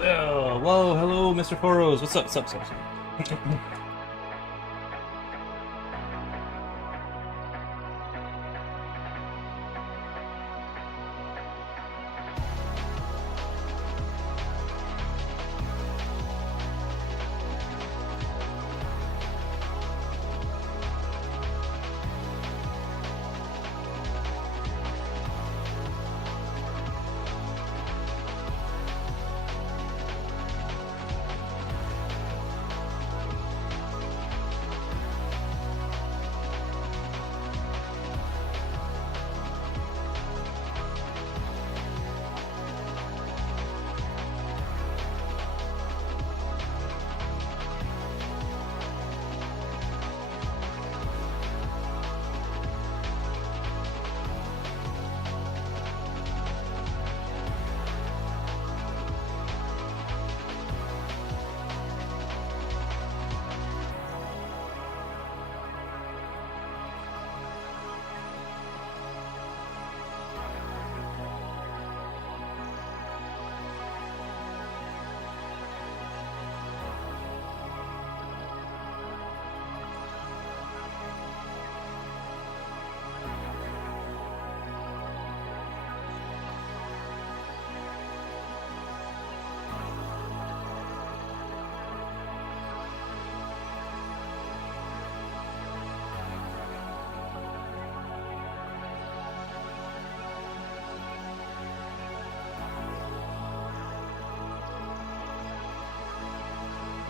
Whoa, hello, Mr. Foros. What's up? What's up?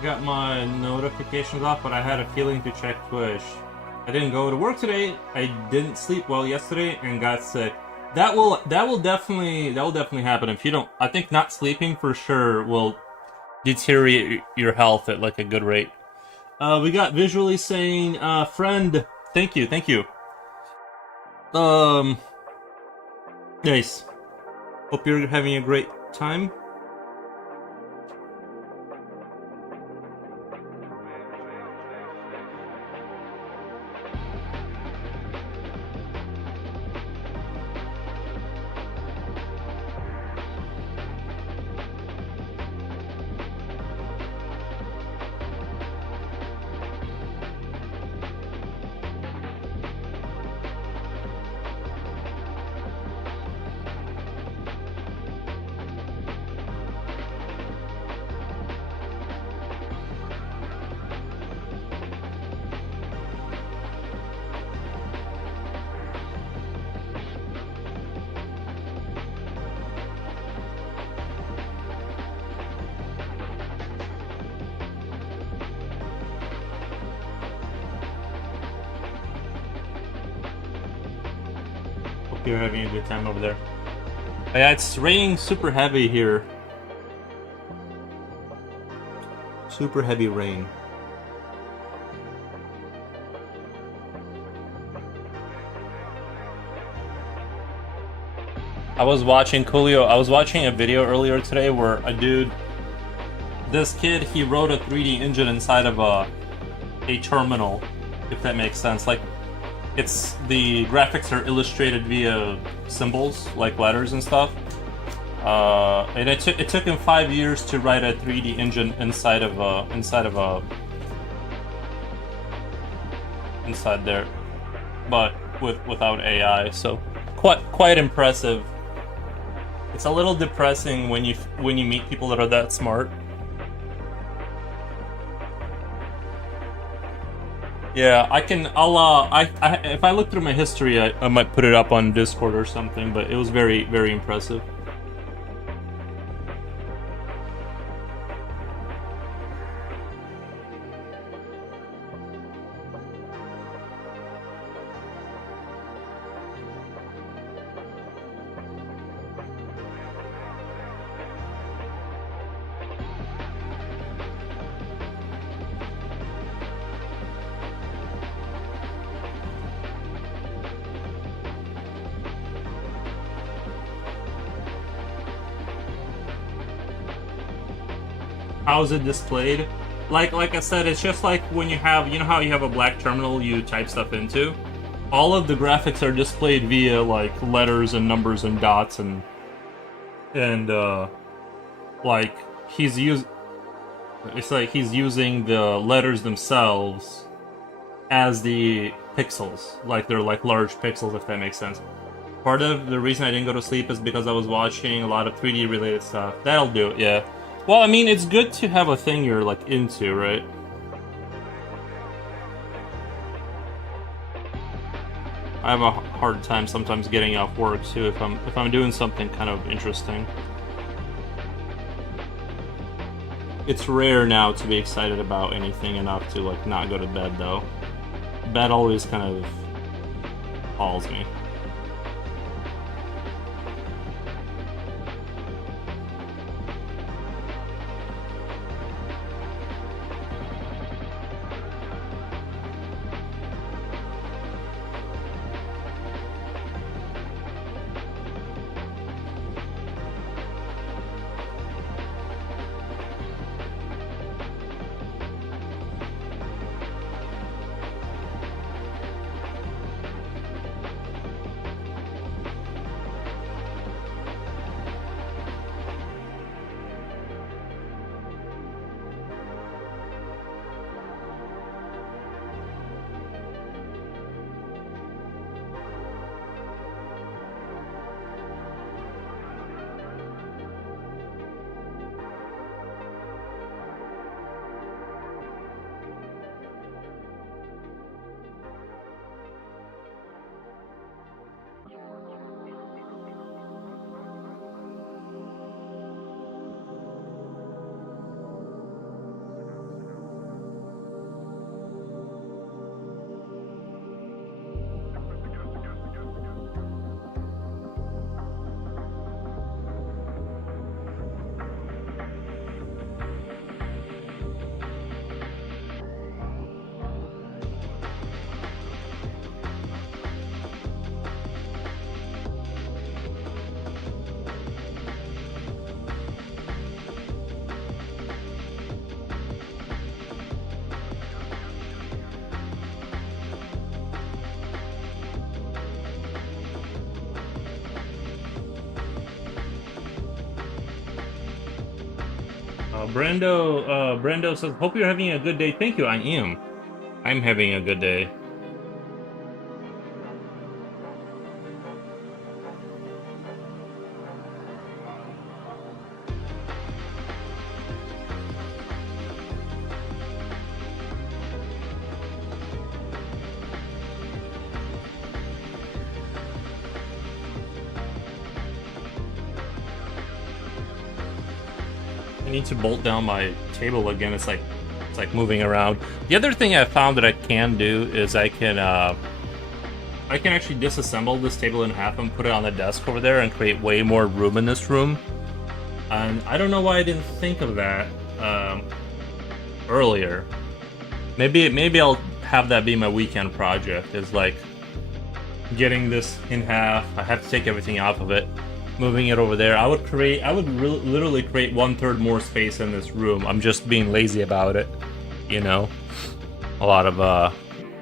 Got my notifications off, but I had a feeling to check Twitch. I didn't go to work today. I didn't sleep well yesterday and got sick. That will definitely happen if you don't. I think not sleeping for sure will deteriorate your health at like a good rate. We got visually saying, friend, thank you. Nice. Hope you're having a great time. You're having a good time over there. Yeah, it's raining super heavy here. Super heavy rain. I was watching Coolio. I was watching a video earlier today where a dude, this kid, he wrote a 3D engine inside of a terminal, if that makes sense. Like, it's the graphics are illustrated via symbols like letters and stuff, and it took him 5 years to write a 3D engine inside there, but without AI. So quite impressive. It's a little depressing when you meet people that are that smart. Yeah, if I look through my history, I might put it up on Discord or something, but it was very, very impressive. How is it displayed? Like I said, it's just like when you know how you have a black terminal you type stuff into? All of the graphics are displayed via like letters and numbers and dots and like he's use it's like he's using the letters themselves as the pixels, like they're like large pixels, if that makes sense. Part of the reason I didn't go to sleep is because I was watching a lot of 3D related stuff. That'll do it, yeah. Well, I mean, it's good to have a thing you're like into, right? I have a hard time sometimes getting off work too if I'm doing something kind of interesting. It's rare now to be excited about anything enough to like not go to bed though. Bed always kind of calls me. Brando says, "Hope you're having a good day." Thank you. I am. I'm having a good day. I need to bolt down my table again. It's like moving around. The other thing I found that I can do is I can actually disassemble this table in half and put it on the desk over there and create way more room in this room. And I don't know why I didn't think of that earlier. Maybe I'll have that be my weekend project. Is like getting this in half. I have to take everything off of it. Moving it over there, I would literally create 1/3 more space in this room. I'm just being lazy about it, you know. A lot of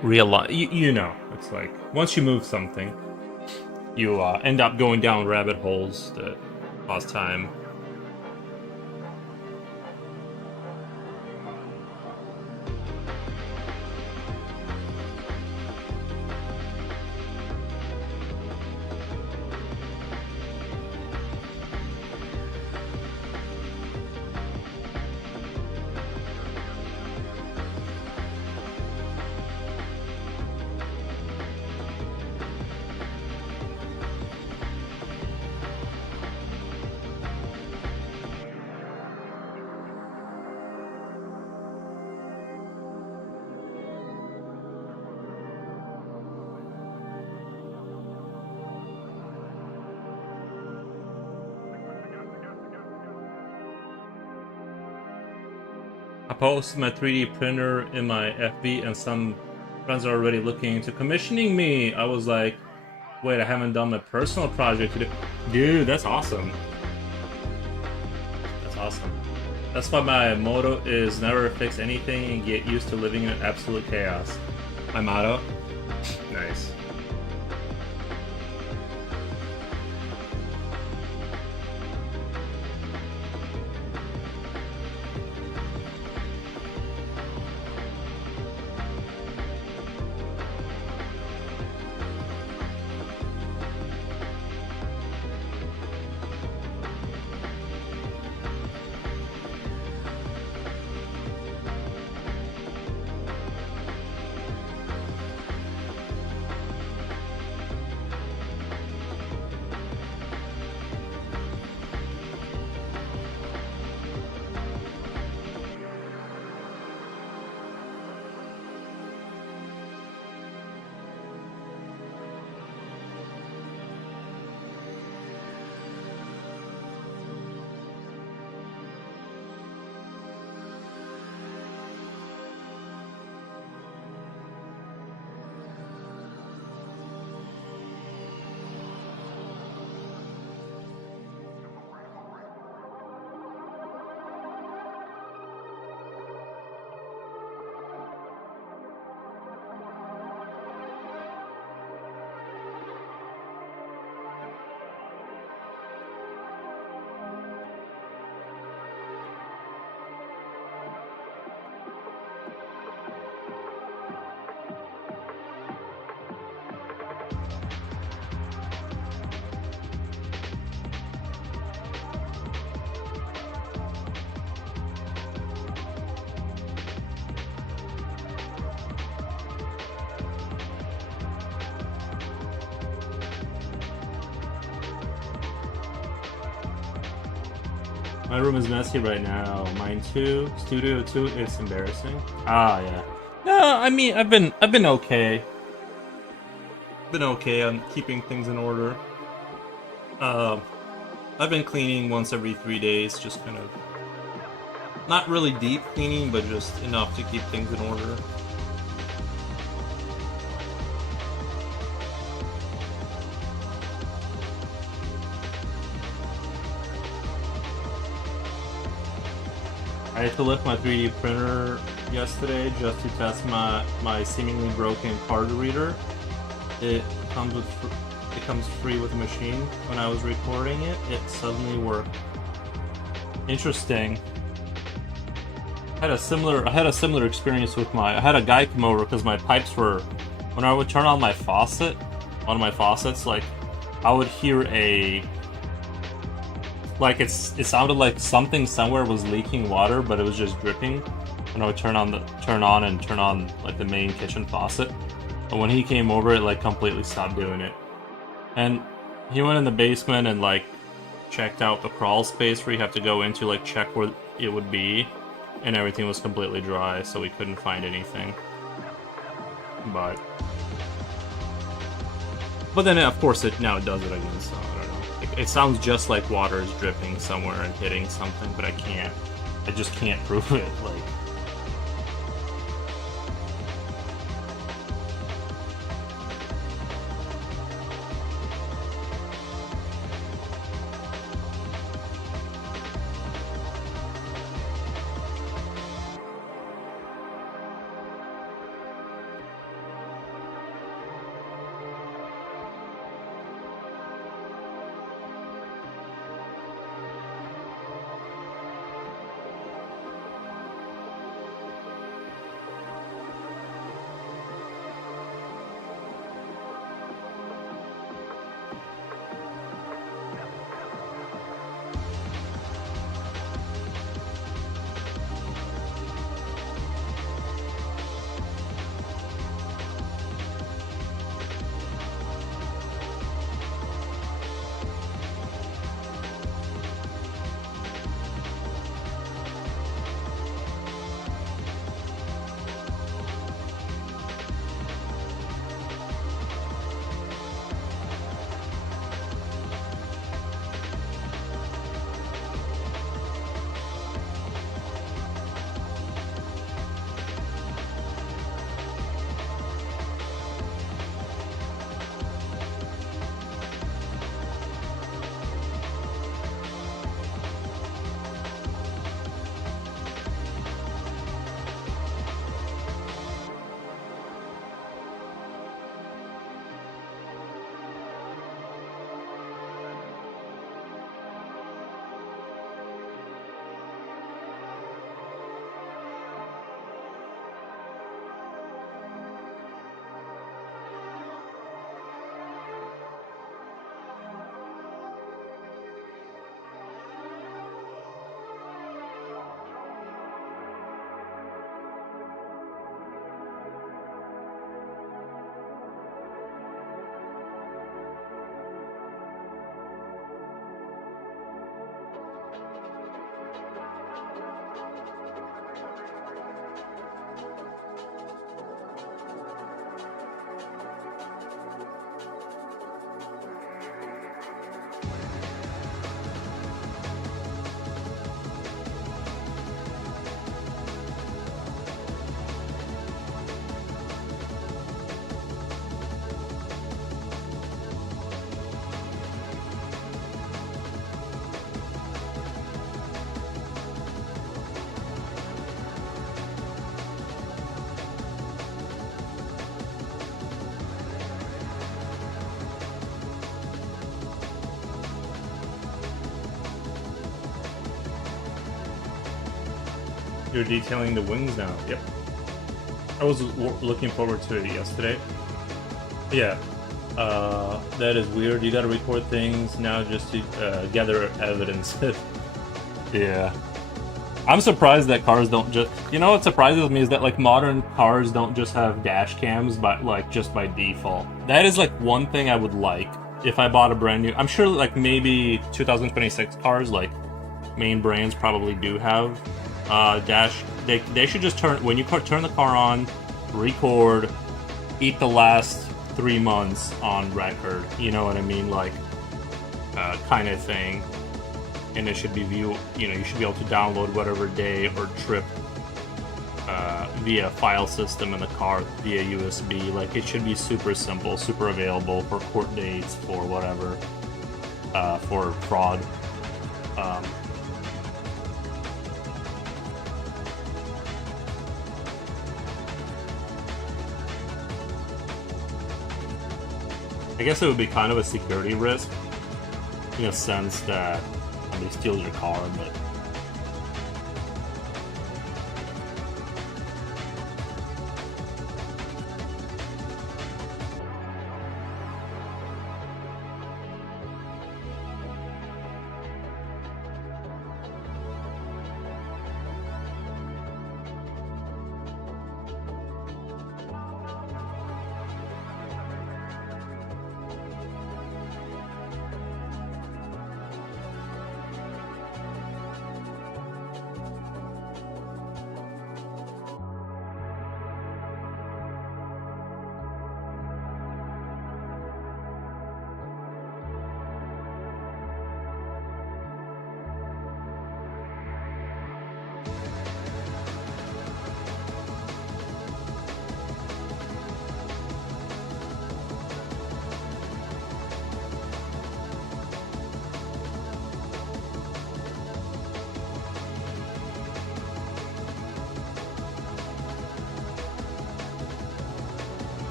you know, it's like once you move something, you end up going down rabbit holes that cost time. I posted my 3D printer in my FB and some friends are already looking into commissioning me. I was like, wait, I haven't done my personal project. Dude, that's awesome. That's awesome. That's why my motto is never fix anything and get used to living in absolute chaos. My motto? Nice. My room is messy right now. Mine too. Studio 2. It's embarrassing. Ah, yeah. No, I mean, I've been okay. Been okay on keeping things in order. Uh, I've been cleaning once every 3 days, just kind of not really deep cleaning, but just enough to keep things in order. I had to lift my 3D printer yesterday just to test my seemingly broken card reader. It comes free with the machine. When I was recording it, it suddenly worked. Interesting. I had a similar experience with I had a guy come over because my pipes were, when I would turn on my faucet, one of my faucets, like I would hear it sounded like something somewhere was leaking water, but it was just dripping. And I would turn on like the main kitchen faucet. But when he came over, it like completely stopped doing it. And he went in the basement and like checked out the crawl space where you have to go into, like check where it would be, and everything was completely dry, so we couldn't find anything. But then of course now it does it again, so I don't know. It sounds just like water is dripping somewhere and hitting something, but I just can't prove it. Like, you're detailing the wings now. Yep. I was looking forward to it yesterday. Yeah. That is weird. You gotta record things now just to gather evidence. Yeah. I'm surprised that cars don't just... You know what surprises me is that, like, modern cars don't just have dash cams, but, like, just by default. That is, like, one thing I would like if I bought a brand new... I'm sure, like, maybe 2026 cars, like, main brands probably do have dash. They should just when you turn the car on, record, eat the last 3 months on record. You know what I mean, like kind of thing. And it should be you should be able to download whatever day or trip via file system in the car via USB. Like, it should be super simple, super available for court dates, for whatever, for fraud. I guess it would be kind of a security risk, in a sense that somebody steals your car, but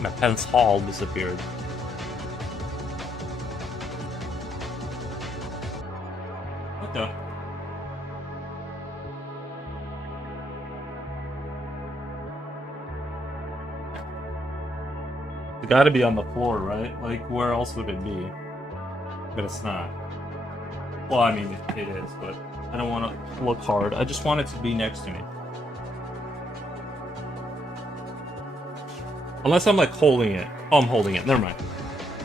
my Pence Hall disappeared. What the? It's gotta be on the floor, right? Like, where else would it be? But it's not. Well, I mean, it is, but I don't want to look hard. I just want it to be next to me. Unless I'm like holding it. Oh, I'm holding it. Never mind.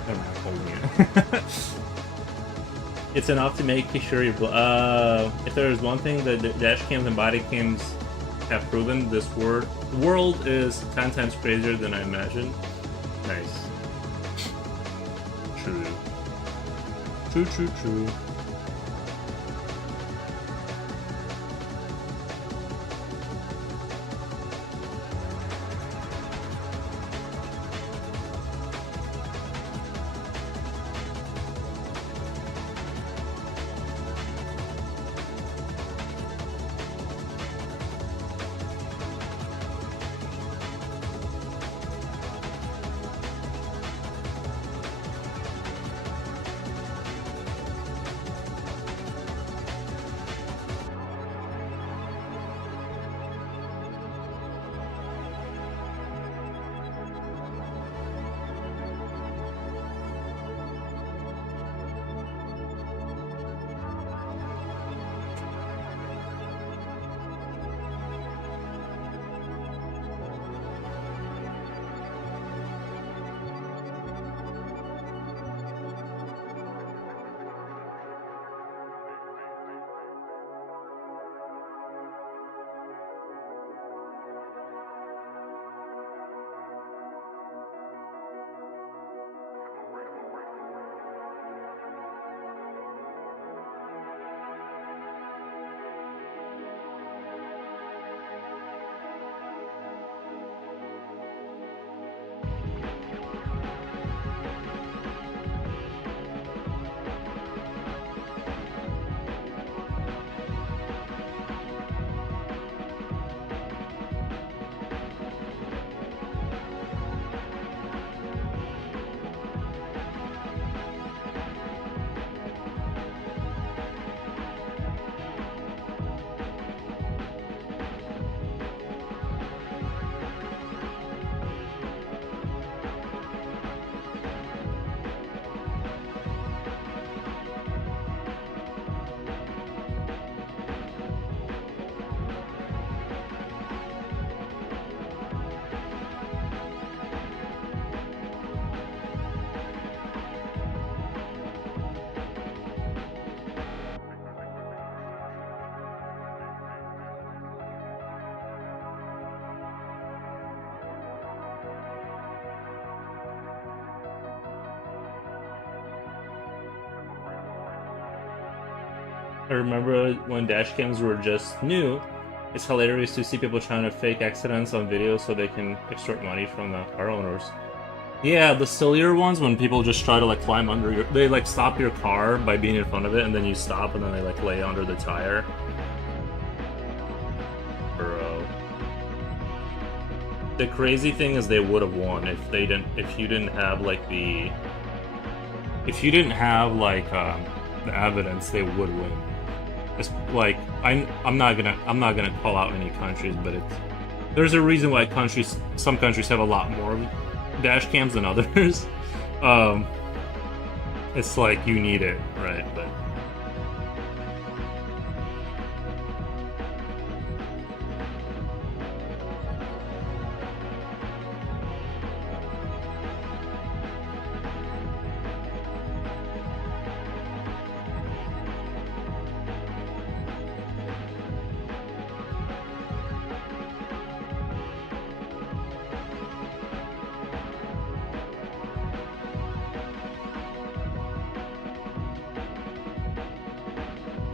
Never mind, I'm holding it. It's enough to make sure you're. If there is one thing that the dash cams and body cams have proven, this world is 10 times crazier than I imagined. Nice. True. True, true, true. remember when dash cams were just new. It's hilarious to see people trying to fake accidents on video so they can extort money from the car owners. Yeah, the sillier ones when people just try to like climb under your, they like stop your car by being in front of it, and then you stop, and then they like lay under the tire. Bro. The crazy thing is they would have won if they didn't, if you didn't have like the, if you didn't have like the evidence, they would win. It's like I'm not gonna call out any countries, but there's a reason why some countries have a lot more dash cams than others. It's like you need it, right? But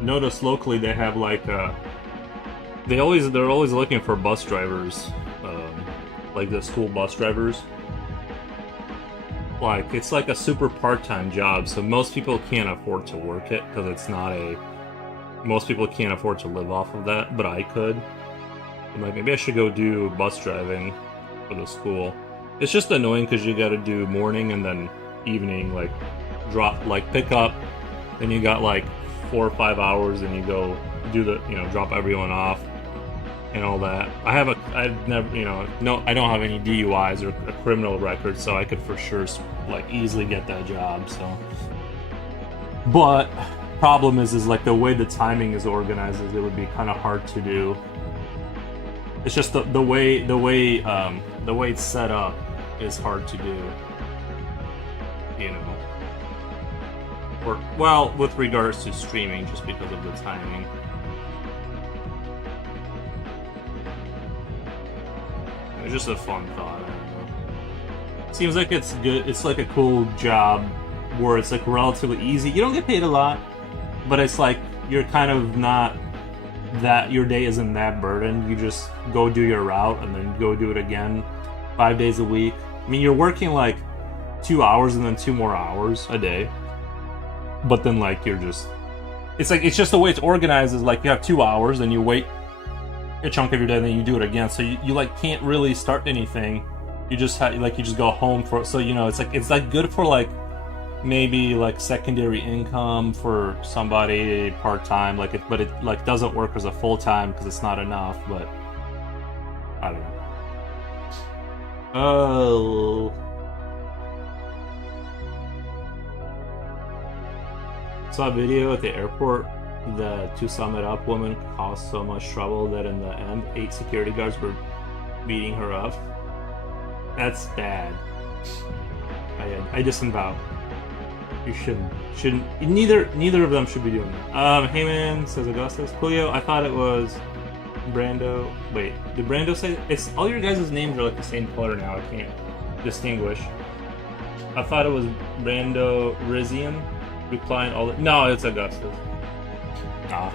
notice locally they have like they're always looking for bus drivers, like the school bus drivers. Like it's like a super part-time job, so most people can't afford to work it because it's not a. Most people can't afford to live off of that, but I could. I'm like, maybe I should go do bus driving for the school. It's just annoying because you got to do morning and then evening, like drop, like pick up, then you got like 4 or 5 hours, and you go do the, drop everyone off and all that. I've never, no, I don't have any DUIs or a criminal record, so I could for sure like easily get that job. So, but problem is like the way the timing is organized, it would be kind of hard to do. It's just the way it's set up is hard to do, Or, well, with regards to streaming, just because of the timing. It's just a fun thought, I don't know. Seems like it's good, it's like a cool job where it's like relatively easy. You don't get paid a lot, but it's like you're kind of not that, your day isn't that burdened. You just go do your route and then go do it again 5 days a week. I mean, you're working like 2 hours and then 2 more hours a day. But then like you're just, it's just the way it's organized is like you have 2 hours, then you wait a chunk of your day, and then you do it again. So you like can't really start anything. You just you just go home for, so it's like good for like maybe like secondary income for somebody part-time, but it like doesn't work as a full-time because it's not enough. But I don't know. Oh, saw a video at the airport. To sum it up, woman caused so much trouble that in the end 8 security guards were beating her up. That's bad. I disavow. You shouldn't. Neither of them should be doing that. Heyman says Augustus. Julio, I thought it was Brando. Wait, did Brando say it's all your guys' names are like the same color now? I can't distinguish. I thought it was Brando Rizium replying all the. No, it's Augustus. Ah.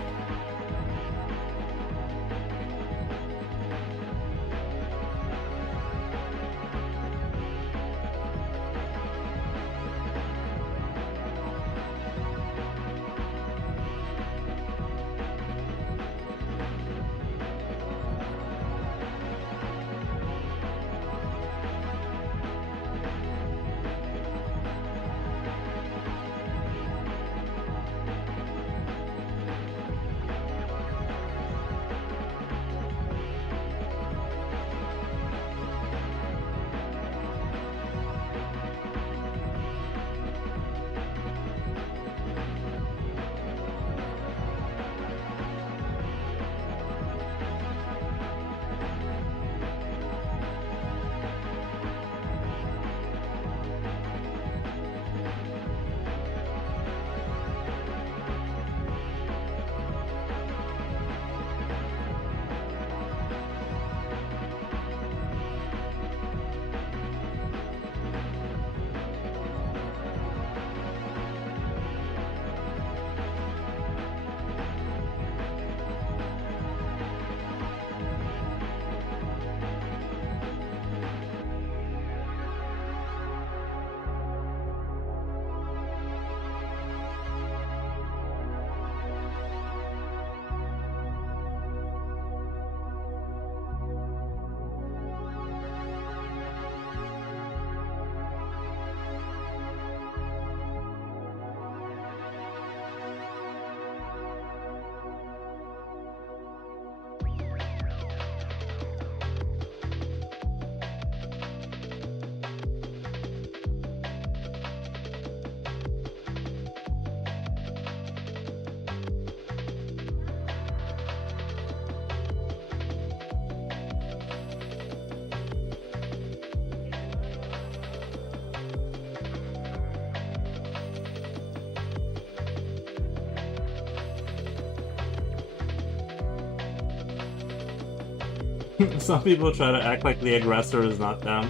Some people try to act like the aggressor is not them.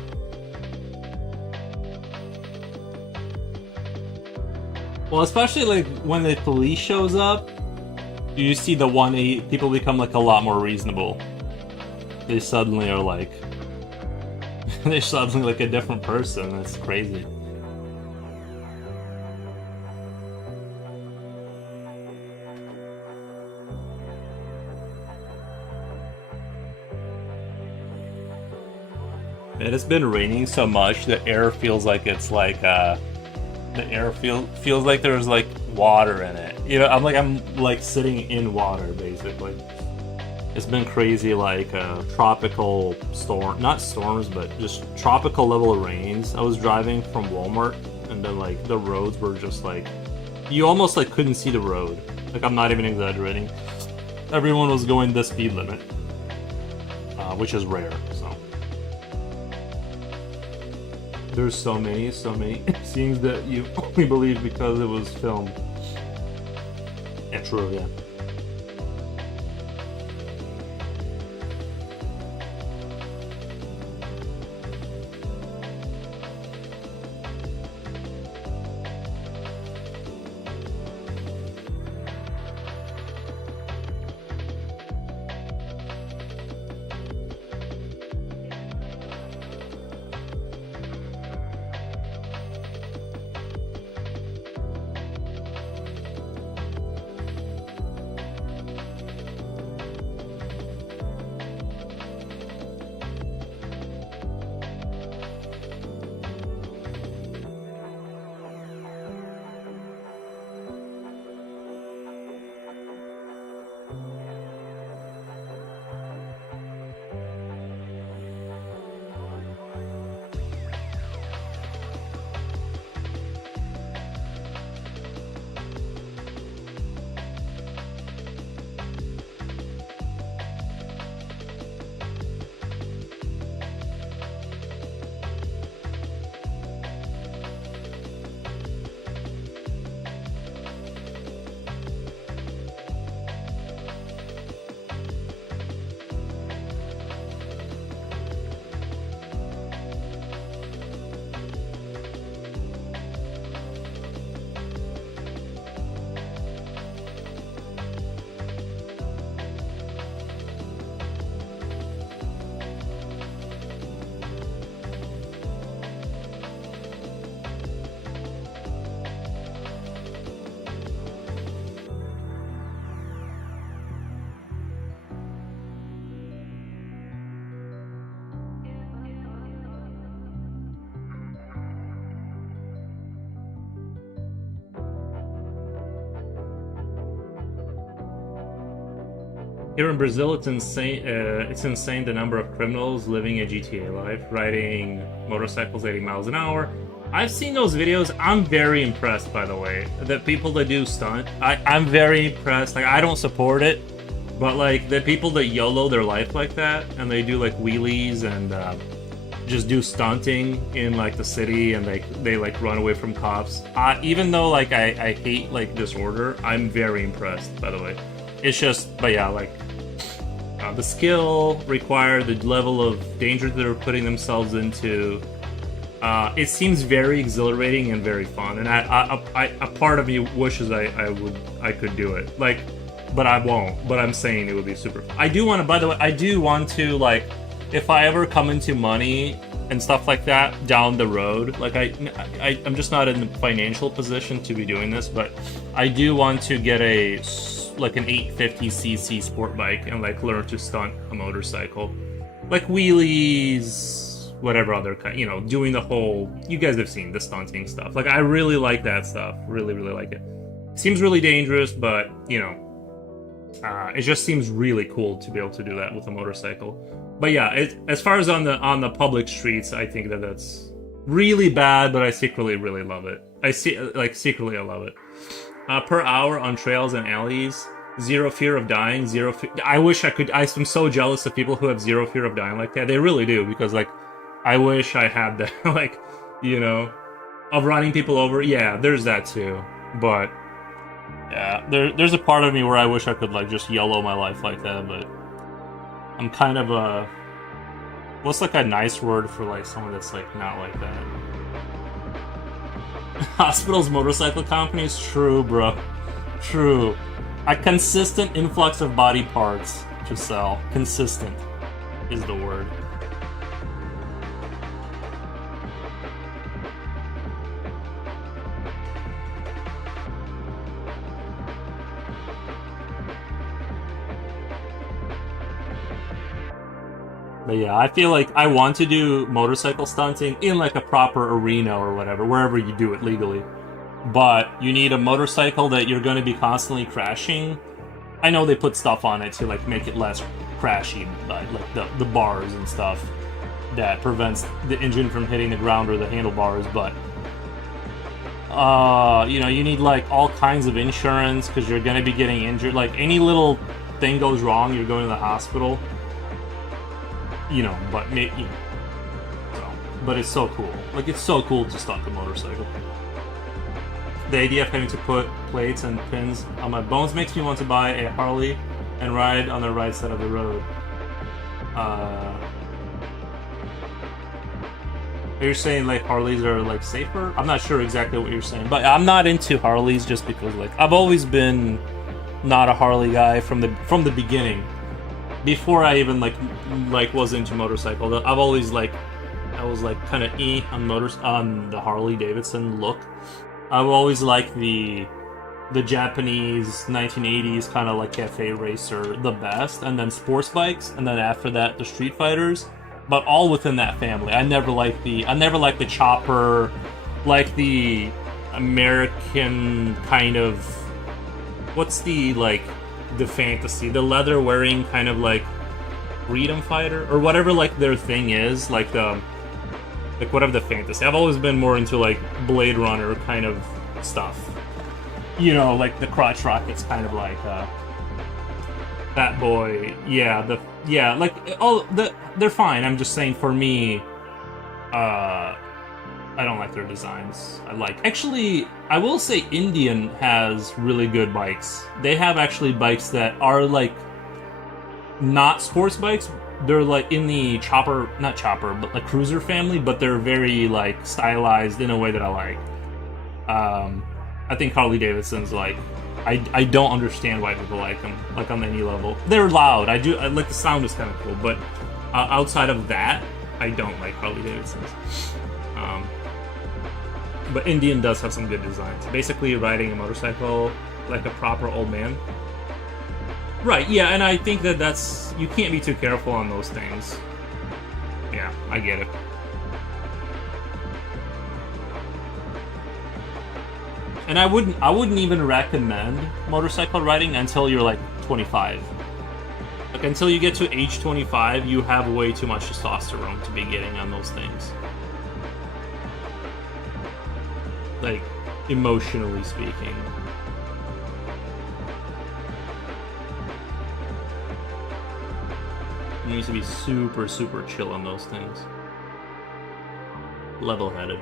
Well, especially like when the police shows up, you see the 180 people become like a lot more reasonable. They suddenly are like they're suddenly like a different person. That's crazy. And it's been raining so much, the air feels like it's like the air feels like there's like water in it. You know, I'm like sitting in water basically. It's been crazy, like tropical storm, not storms, but just tropical level rains. I was driving from Walmart, and then like the roads were just like you almost like couldn't see the road. Like I'm not even exaggerating. Everyone was going the speed limit, which is rare. So there's so many scenes that you only believe because it was filmed. Yeah, true. Yeah. Here in Brazil, it's insane. It's insane the number of criminals living a GTA life, riding motorcycles 80 miles an hour. I've seen those videos. I'm very impressed, by the way. The people that do stunt, I'm very impressed. Like, I don't support it, but like the people that YOLO their life like that, and they do like wheelies and just do stunting in like the city, and they like run away from cops. Even though like I hate like disorder, I'm very impressed. By the way, it's just, but yeah, like. The skill required, the level of danger that they're putting themselves into, it seems very exhilarating and very fun. And a part of me wishes I could do it. Like, but I won't. But I'm saying it would be super fun. I do want to. By the way, I do want to, like, if I ever come into money and stuff like that down the road, like I'm just not in the financial position to be doing this, but I do want to get like an 850cc sport bike and like learn to stunt a motorcycle, like wheelies, whatever other kind, you know, doing the whole, you guys have seen the stunting stuff. Like I really like that stuff, really like it. Seems really dangerous, but you know, it just seems really cool to be able to do that with a motorcycle. But yeah, as far as on the public streets, I think that's really bad, but I secretly really love it. Secretly I love it. Per hour on trails and alleys, zero fear of dying, I wish I could. I'm so jealous of people who have zero fear of dying like that. They really do, because like, I wish I had that. Like, you know, of running people over. Yeah, there's that too. But yeah, there's a part of me where I wish I could like just YOLO my life like that. But I'm kind of a what's like a nice word for like someone that's like not like that? Hospitals, motorcycle companies, true, bro, true. A consistent influx of body parts to sell. Consistent is the word. But yeah, I feel like I want to do motorcycle stunting in like a proper arena or whatever, wherever you do it legally. But you need a motorcycle that you're going to be constantly crashing. I know they put stuff on it to like make it less crashy, like the bars and stuff that prevents the engine from hitting the ground or the handlebars. But you know, you need like all kinds of insurance because you're going to be getting injured. Like any little thing goes wrong, you're going to the hospital. You know, but you know, so, but it's so cool. Like it's so cool to stunt a motorcycle. The idea of having to put plates and pins on my bones makes me want to buy a Harley and ride on the right side of the road. You're saying like Harleys are like safer? I'm not sure exactly what you're saying, but I'm not into Harleys just because like I've always been not a Harley guy from the beginning. Before I even like was into motorcycle, I've always like I was like kind of on the Harley Davidson look. I've always liked the Japanese 1980s kind of like cafe racer the best, and then sports bikes, and then after that the street fighters, but all within that family. I never liked the chopper, like the American kind of what's the fantasy, the leather wearing kind of like freedom fighter or whatever like their thing is, like whatever the fantasy. I've always been more into like Blade Runner kind of stuff. You know, like the crotch rockets kind of like Fat Boy. Yeah, like they're fine. I'm just saying for me, I don't like their designs. Actually, I will say Indian has really good bikes. They have actually bikes that are like not sports bikes. They're like in the not chopper, but like cruiser family, but they're very like stylized in a way that I like. I think Harley Davidson's like, I don't understand why people like them, like on any level. They're loud. I like the sound is kind of cool, but outside of that, I don't like Harley Davidson's. But Indian does have some good designs. Basically, riding a motorcycle like a proper old man. Right, yeah, and I think that's... You can't be too careful on those things. Yeah, I get it. And I wouldn't even recommend motorcycle riding until you're like 25. Like until you get to age 25, you have way too much testosterone to be getting on those things. Like, emotionally speaking. You need to be super, super chill on those things. Level-headed.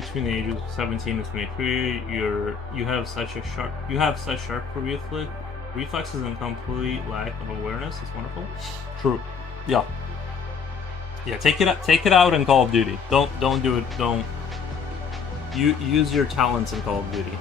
between the ages of 17 and 23, you have such sharp reflexes and complete lack of awareness. It's wonderful. True. Yeah. Yeah. Take it out in Call of Duty. Don't do it. Don't. You use your talents in Call of Duty.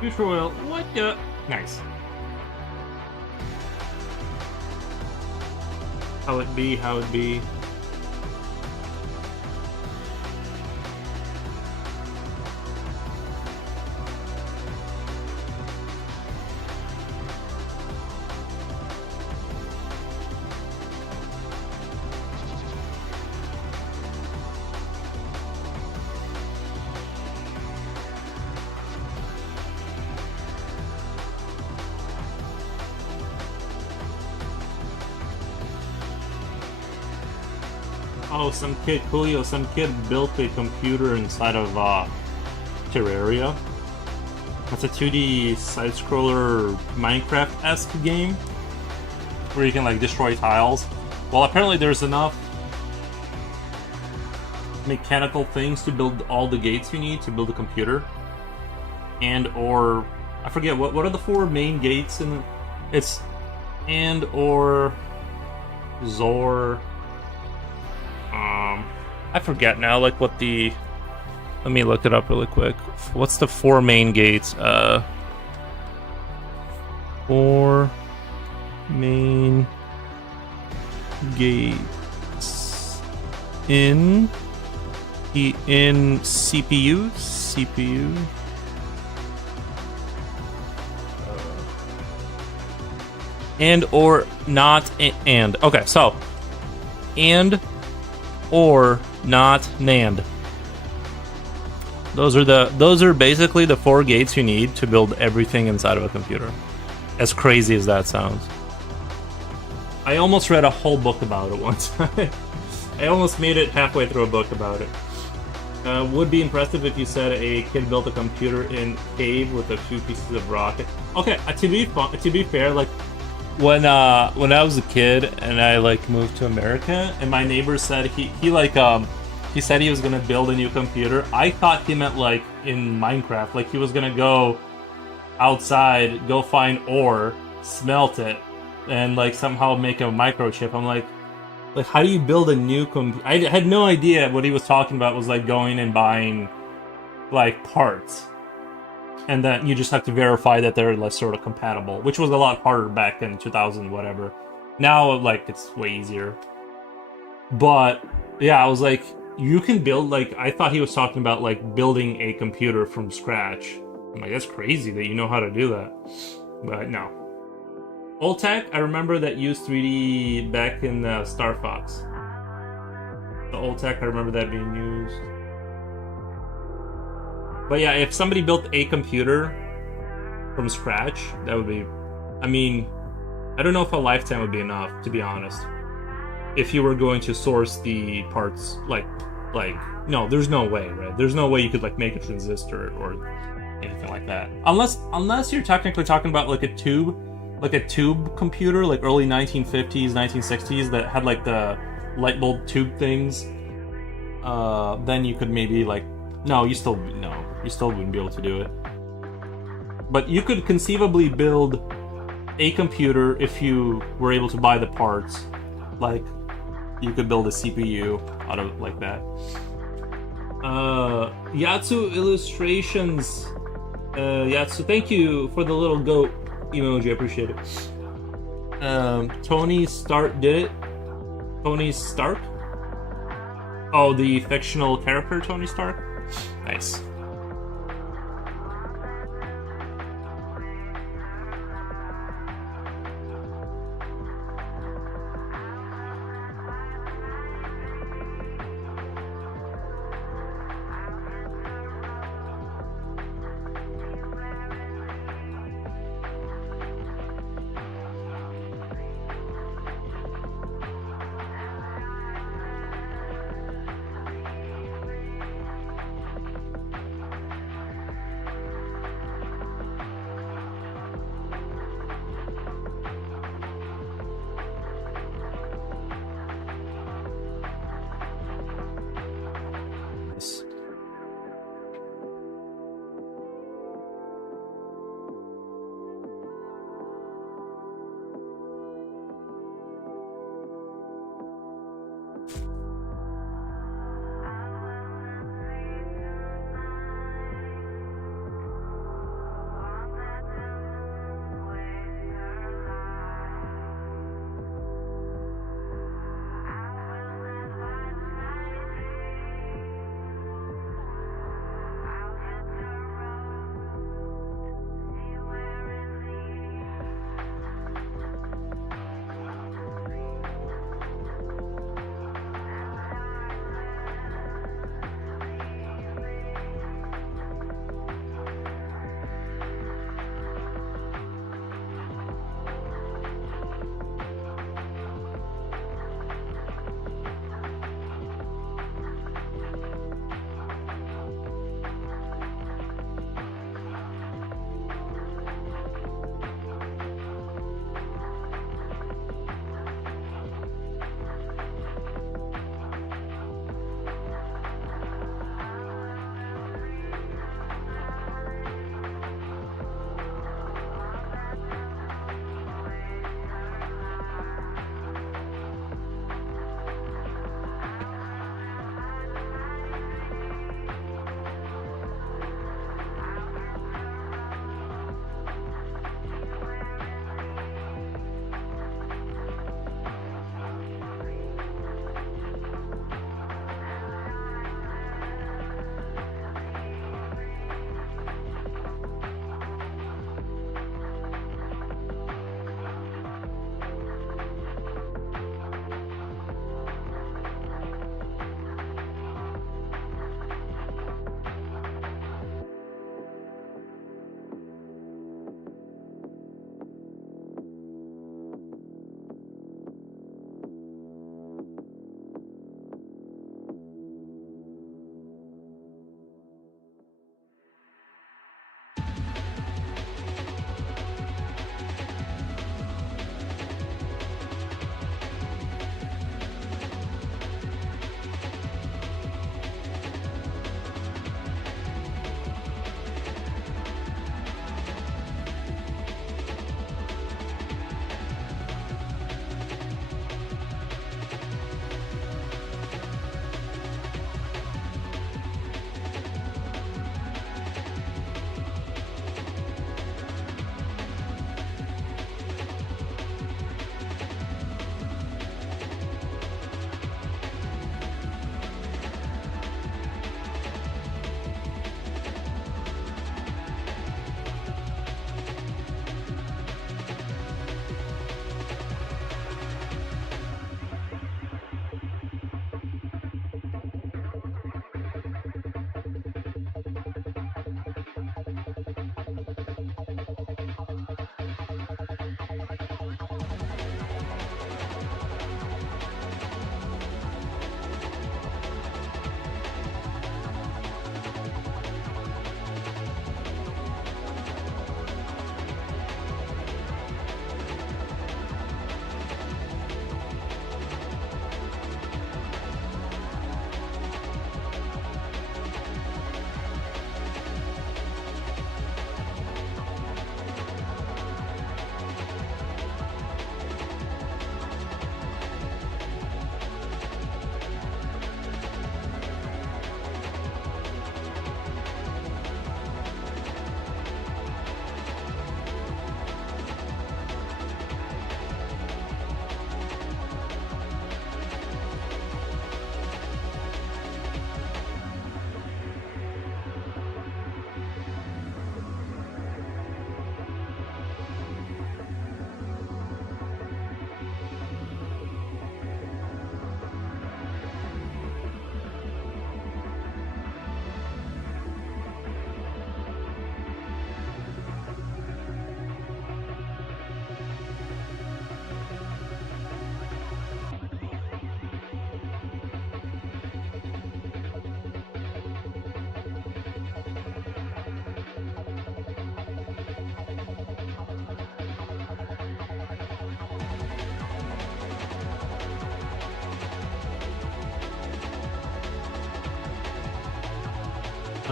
Future oil. What the? Nice. How it be, how it be. Oh, some kid, Coolio, some kid built a computer inside of Terraria. It's a 2D side-scroller Minecraft-esque game where you can like destroy tiles. Well, apparently there's enough mechanical things to build all the gates you need to build a computer. And or I forget what are the 4 main gates in the, it's and or Zor. I forget now, like what the. Let me look it up really quick. What's the 4 main gates? 4 main gates in CPU. And or not and. Okay, so and or not NAND. Those are basically the 4 gates you need to build everything inside of a computer. As crazy as that sounds. I almost read a whole book about it once. I almost made it halfway through a book about it. Would be impressive if you said a kid built a computer in cave with a few pieces of rock. Okay, to be fair, like when I was a kid and I like moved to America and my neighbor said he said he was gonna build a new computer. I thought he meant like in Minecraft, like he was gonna go outside, go find ore, smelt it, and like somehow make a microchip. I'm like how do you build a new computer? I had no idea what he was talking about was like going and buying like parts. And then you just have to verify that they're like sort of compatible, which was a lot harder back in 2000 whatever. Now like it's way easier. But yeah, I was like, you can build like I thought he was talking about like building a computer from scratch. I'm like, that's crazy that you know how to do that. But no. Oltec, I remember that used 3D back in Star Fox. The Oltec, I remember that being used. But yeah, if somebody built a computer from scratch, that would be... I mean, I don't know if a lifetime would be enough, to be honest. If you were going to source the parts, like, no, there's no way, right? There's no way you could, like, make a transistor or anything like that. Unless you're technically talking about, like, a tube computer, like early 1950s, 1960s, that had, like, the light bulb tube things. Then you could maybe, like... No, you still wouldn't be able to do it. But you could conceivably build a computer if you were able to buy the parts. Like, you could build a CPU out of like that. Yatsu Illustrations. Yatsu, thank you for the little goat emoji. I appreciate it. Tony Stark did it. Tony Stark? Oh, the fictional character Tony Stark? Nice.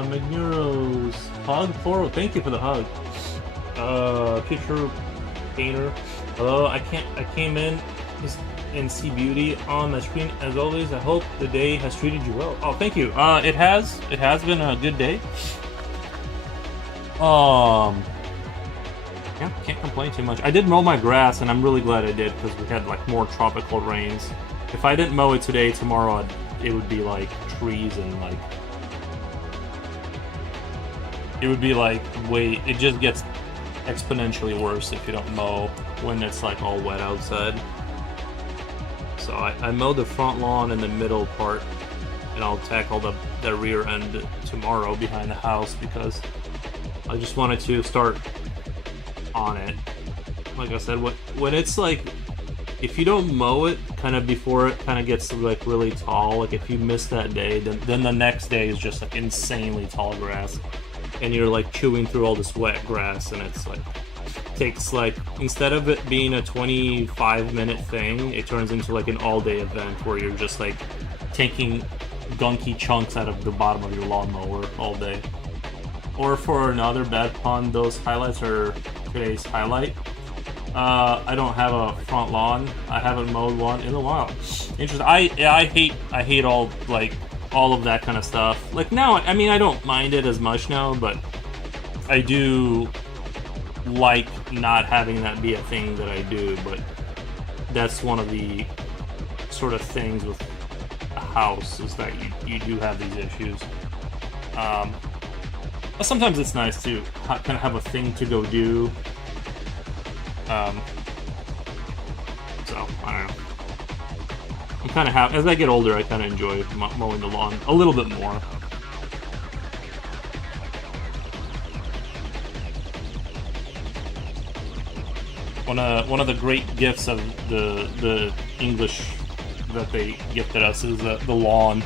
Magnuro's hug. Foro, thank you for the hug. Picture painter. Hello, I came in and see beauty on the screen as always. I hope the day has treated you well. Oh, thank you. It has been a good day. Yeah, can't complain too much. I did mow my grass, and I'm really glad I did because we had like more tropical rains. If I didn't mow it today, tomorrow it would be like trees and like it would be like it just gets exponentially worse if you don't mow when it's like all wet outside. So I mowed the front lawn and the middle part, and I'll tackle the rear end tomorrow behind the house because I just wanted to start on it. Like I said, when it's like, if you don't mow it kind of before it kind of gets like really tall, like if you miss that day, then the next day is just like insanely tall grass, and you're like chewing through all this wet grass, and it's like takes like, instead of it being a 25-minute thing, it turns into like an all-day event where you're just like taking gunky chunks out of the bottom of your lawnmower all day. Or for another bad pun, those highlights are today's highlight. I don't have a front lawn. I haven't mowed one in a while. Interesting. I hate all of that kind of stuff. Like now, I mean, I don't mind it as much now, but I do like not having that be a thing that I do. But that's one of the sort of things with a house, is that you do have these issues. But sometimes it's nice to kind of have a thing to go do. So, I don't know. I'm kind of happy. As I get older, I kind of enjoy mowing the lawn a little bit more. One of the great gifts of the English that they gifted us is the lawn.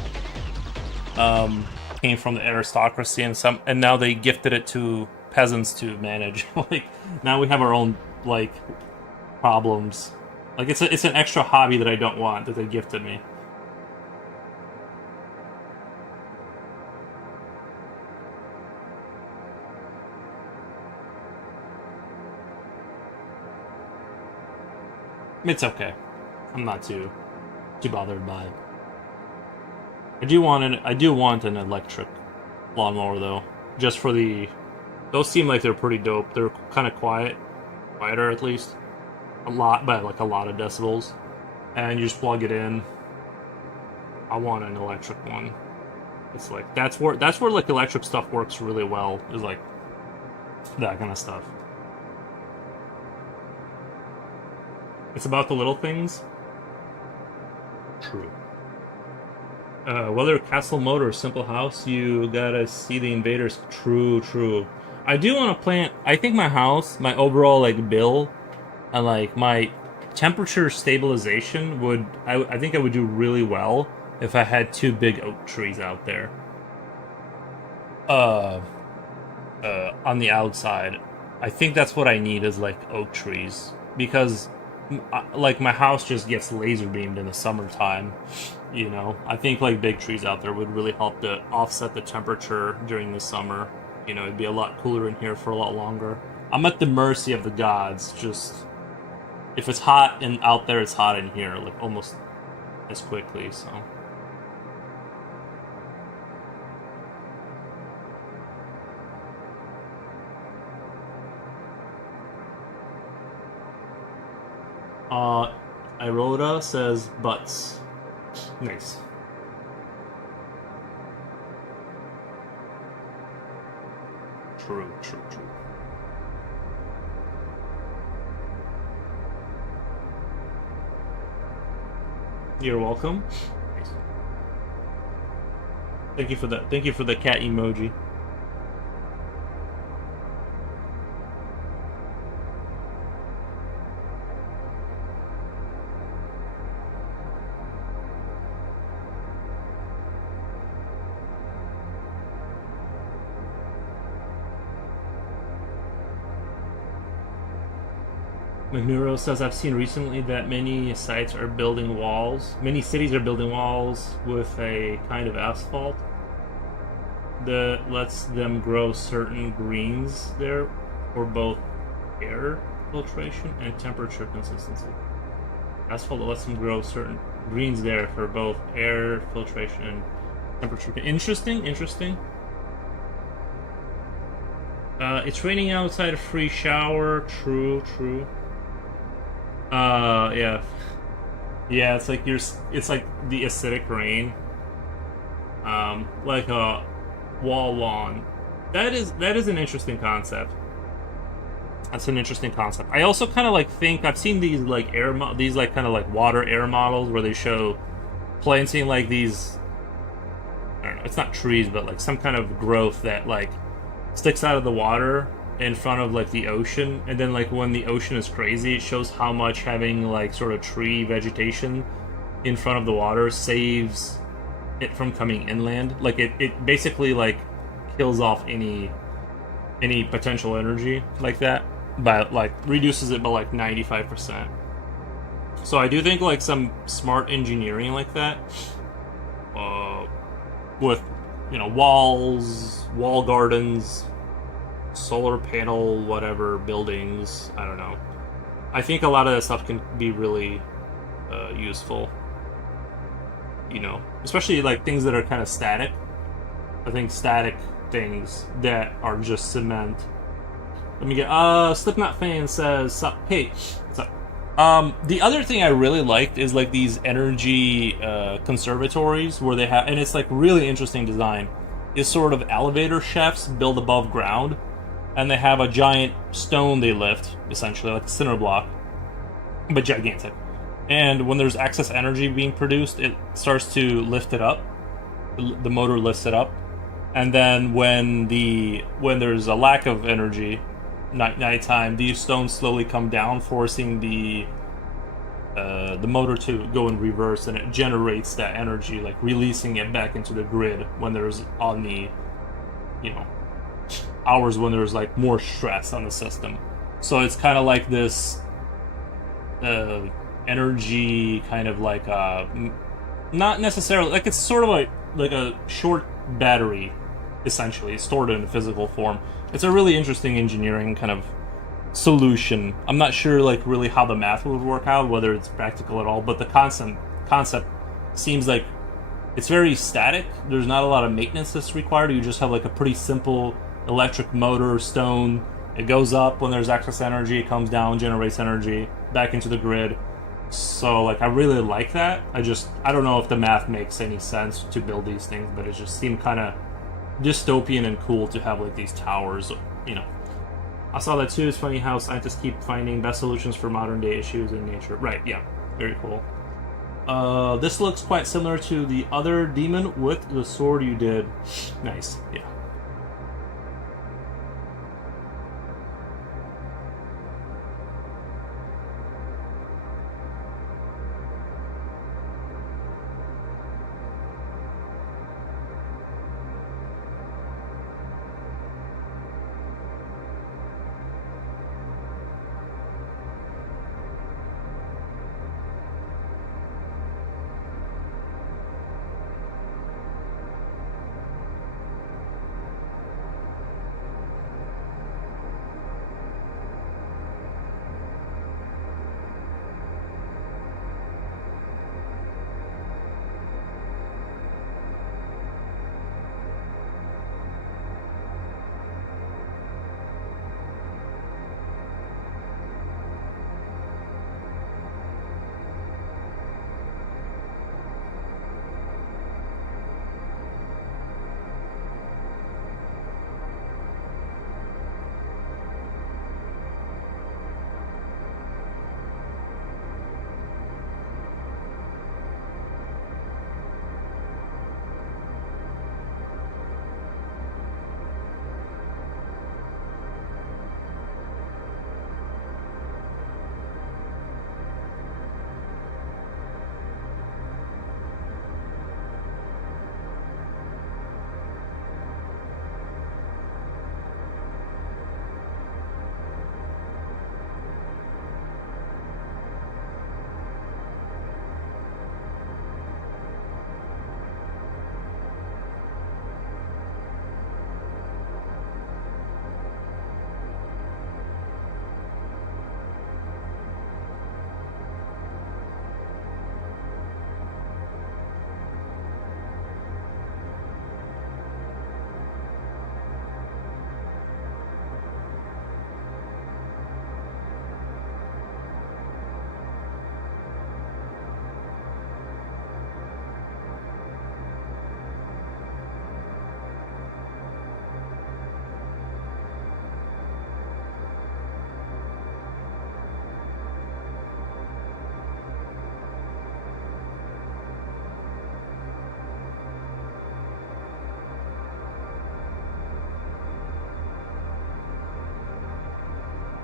Came from the aristocracy, and now they gifted it to peasants to manage. Like now we have our own like problems. Like it's an extra hobby that I don't want, that they gifted me. It's okay. I'm not too bothered by it. I do want an electric lawnmower though, just for the. Those seem like they're pretty dope. They're kind of quieter at least, by like a lot of decibels, and you just plug it in. I want an electric one. It's like that's where like electric stuff works really well. Is like that kind of stuff. It's about the little things. True. Whether castle mode or simple house, you gotta see the invaders. True. I do want to plant. I think my house, my overall like bill, and like my temperature stabilization would. I think I would do really well if I had 2 big oak trees out there. On the outside, I think that's what I need, is like oak trees, because like my house just gets laser beamed in the summertime. You know, I think like big trees out there would really help to offset the temperature during the summer. You know, it'd be a lot cooler in here for a lot longer. I'm at the mercy of the gods. Just if it's hot and out there, it's hot in here, like almost as quickly. So. Iroda says butts. Nice. True. You're welcome. Nice. Thank you for that. Thank you for the cat emoji. McNuro says, I've seen recently that many cities are building walls with a kind of asphalt. that lets them grow certain greens there for both air filtration and temperature consistency. Asphalt that lets them grow certain greens there for both air filtration and temperature. Interesting. It's raining outside, a free shower. True. Yeah. Yeah, it's like it's like the acidic rain. Like a wall lawn. That is an interesting concept. That's an interesting concept. I also kind of like think I've seen these like these like kind of like water air models where they show planting like these, I don't know, it's not trees, but like some kind of growth that like sticks out of the water in front of like the ocean, and then like when the ocean is crazy, it shows how much having like sort of tree vegetation in front of the water saves it from coming inland. Like it basically like kills off any potential energy like that, but like reduces it by like 95%. So I do think like some smart engineering like that, with, you know, walls, wall gardens, solar panel, whatever, buildings, I don't know. I think a lot of that stuff can be really useful. You know, especially like things that are kind of static. I think static things that are just cement. Let me get Slipknot fan says, hey, what's up? The other thing I really liked is like these energy conservatories where they have, and it's like really interesting design, is sort of elevator shafts built above ground, and they have a giant stone they lift, essentially like a cinder block, but gigantic. And when there's excess energy being produced, it starts to lift it up. The motor lifts it up, and then when there's a lack of energy, nighttime, these stones slowly come down, forcing the motor to go in reverse, and it generates that energy, like releasing it back into the grid when there's on the, you know, hours when there's like more stress on the system. So it's kind of like this energy kind of like not necessarily like, it's sort of like a short battery, essentially stored in a physical form. It's a really interesting engineering kind of solution. I'm not sure like really how the math would work out, whether it's practical at all, but the concept seems like it's very static. There's not a lot of maintenance that's required. You just have like a pretty simple electric motor stone. It goes up when there's excess energy, it comes down, generates energy back into the grid. So like I really like that. I don't know if the math makes any sense to build these things, but it just seemed kind of dystopian and cool to have like these towers, you know. I saw that too. It's funny how scientists keep finding best solutions for modern day issues in nature. Right, yeah. Very cool. This looks quite similar to the other demon with the sword you did. Nice, yeah.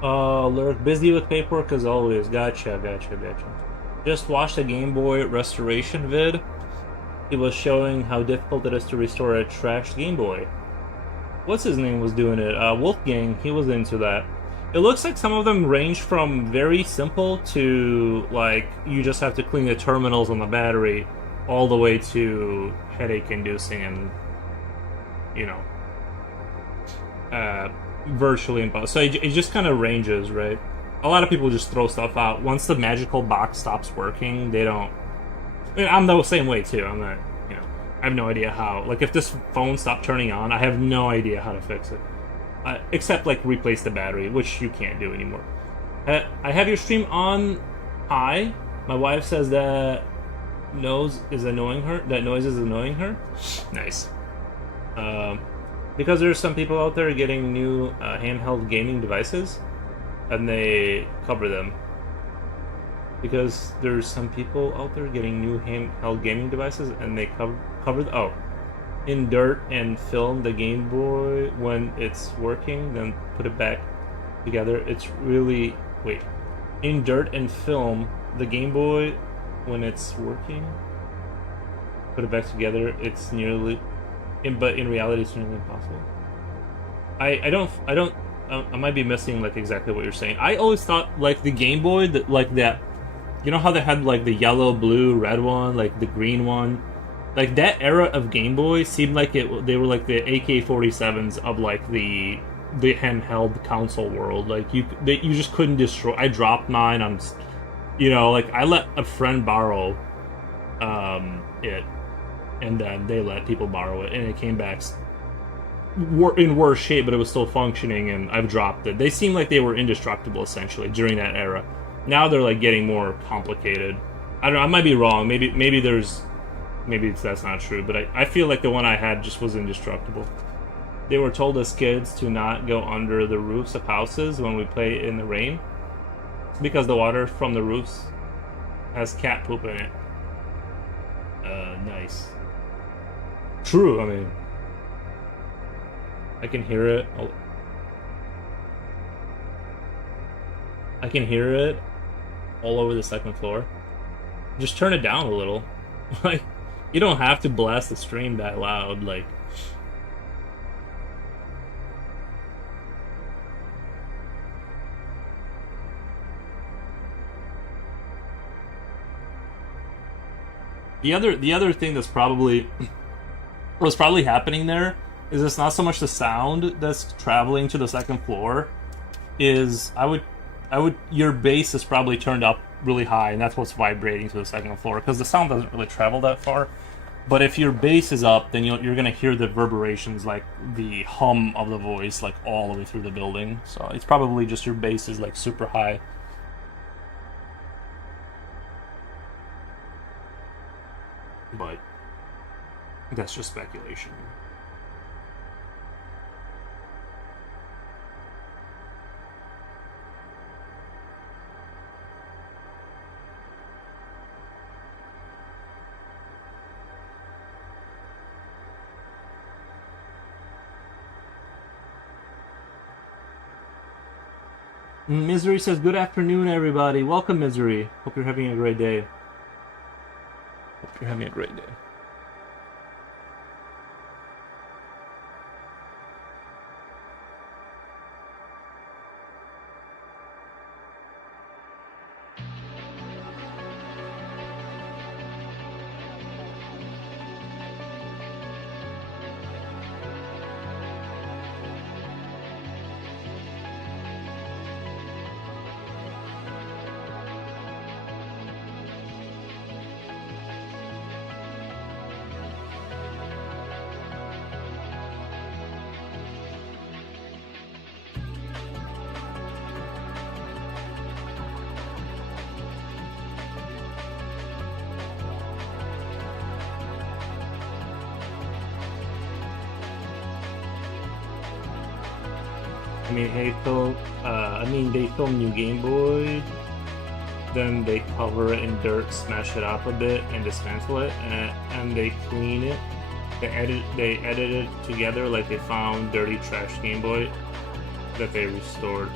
Lurk, busy with paperwork as always. Gotcha. Just watched a Game Boy restoration vid. He was showing how difficult it is to restore a trashed Game Boy. What's his name was doing it? Wolfgang, he was into that. It looks like some of them range from very simple to, like, you just have to clean the terminals on the battery, all the way to headache-inducing and, you know, virtually impossible. So it just kind of ranges, right? A lot of people just throw stuff out. Once the magical box stops working, they don't... I mean, I'm the same way, too. I'm not, you know... I have no idea how. Like, if this phone stopped turning on, I have no idea how to fix it. Except, like, replace the battery, which you can't do anymore. I have your stream on high. My wife says that noise is annoying her. Nice. Because there's some people out there getting new handheld gaming devices, and they cover them. Because there's some people out there getting new handheld gaming devices, and they cover in dirt and film the Game Boy when it's working, then put it back together. It's really... Wait. In dirt and film the Game Boy when it's working, put it back together. It's nearly... but in reality, it's nearly impossible. I might be missing, like, exactly what you're saying. I always thought, like, the Game Boy, like, that... You know how they had, like, the yellow, blue, red one, like, the green one? Like, that era of Game Boy seemed like they were like the AK-47s of, like, the handheld console world. Like, you just couldn't destroy... I dropped mine on... You know, like, I let a friend borrow it, and then they let people borrow it, and it came back in worse shape, but it was still functioning, and I've dropped it. They seemed like they were indestructible, essentially, during that era. Now they're, like, getting more complicated. I don't know, I might be wrong. Maybe that's not true, but I feel like the one I had just was indestructible. They were told as kids to not go under the roofs of houses when we play in the rain, because the water from the roofs has cat poop in it. Nice. True, I mean... I can hear it. I can hear it all over the second floor. Just turn it down a little. Like, you don't have to blast the stream that loud, like... The other thing that's probably what's probably happening there is it's not so much the sound that's traveling to the second floor, is I would your bass is probably turned up really high, and that's what's vibrating to the second floor, because the sound doesn't really travel that far. But if your bass is up, then you're gonna hear the reverberations, like the hum of the voice, like all the way through the building. So it's probably just your bass is like super high. But that's just speculation. Misery says, good afternoon, everybody. Welcome, Misery. Hope you're having a great day. Hope you're having a great day. I mean, they film New Game Boy, then they cover it in dirt, smash it up a bit, and dismantle it, and they clean it. They edit it together like they found dirty trash Game Boy that they restored.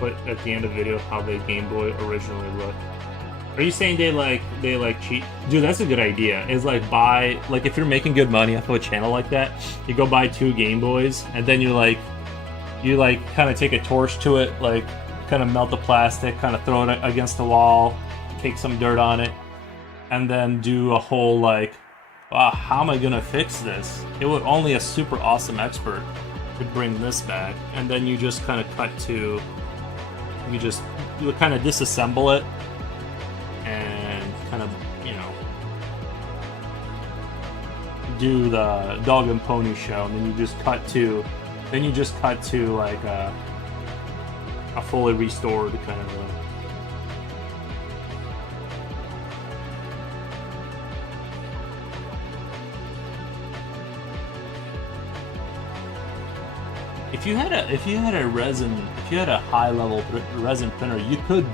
put at the end of the video how the Game Boy originally looked. Are you saying they like cheat? Dude, that's a good idea. Is like buy, like if you're making good money off of a channel like that, you go buy 2 Game Boys and then you kind of take a torch to it, like kind of melt the plastic, kind of throw it against the wall, take some dirt on it, and then do a whole like, how am I gonna fix this? It would only a super awesome expert could bring this back, and then you just kind of cut to, you kind of disassemble it and kind of, you know, do the dog and pony show, and then you just cut to like a fully restored kind of If you had a high level resin printer, you could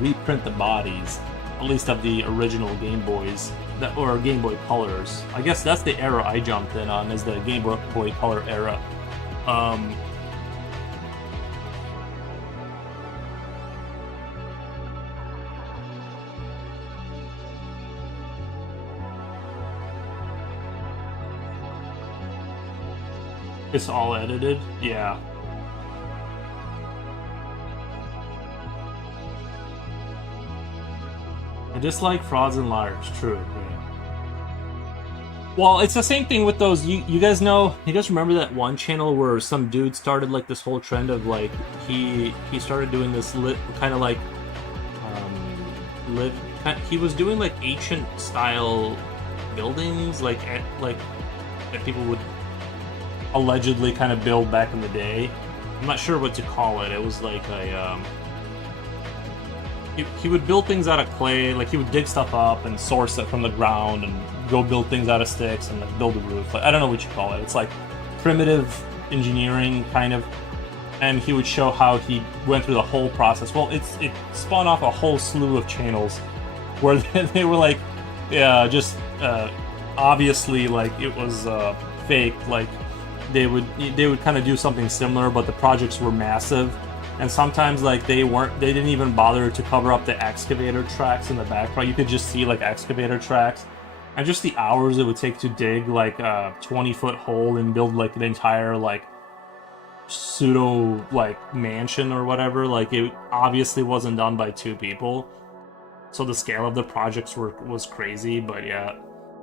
reprint the bodies, at least of the original Game Boys or Game Boy Colors. I guess that's the era I jumped in on, is the Game Boy Color era. It's all edited? Yeah. I dislike frauds and liars, true. Yeah. Well, it's the same thing with those, you guys remember that one channel where some dude started like this whole trend of like, he started doing this kind of like, he was doing like ancient style buildings, like that people would allegedly kind of build back in the day. I'm not sure what to call it. It was like a he would build things out of clay, like he would dig stuff up and source it from the ground and go build things out of sticks and like build a roof. Like, I don't know what you call it. It's like primitive engineering kind of, and he would show how he went through the whole process. Well, it spawned off a whole slew of channels where they were like, yeah, just obviously like it was fake, like they would kind of do something similar, but the projects were massive, and sometimes like they didn't even bother to cover up the excavator tracks in the background. You could just see like excavator tracks, and just the hours it would take to dig like a 20-foot hole and build like an entire like pseudo like mansion or whatever. Like it obviously wasn't done by 2 people, so the scale of the projects was crazy. But yeah,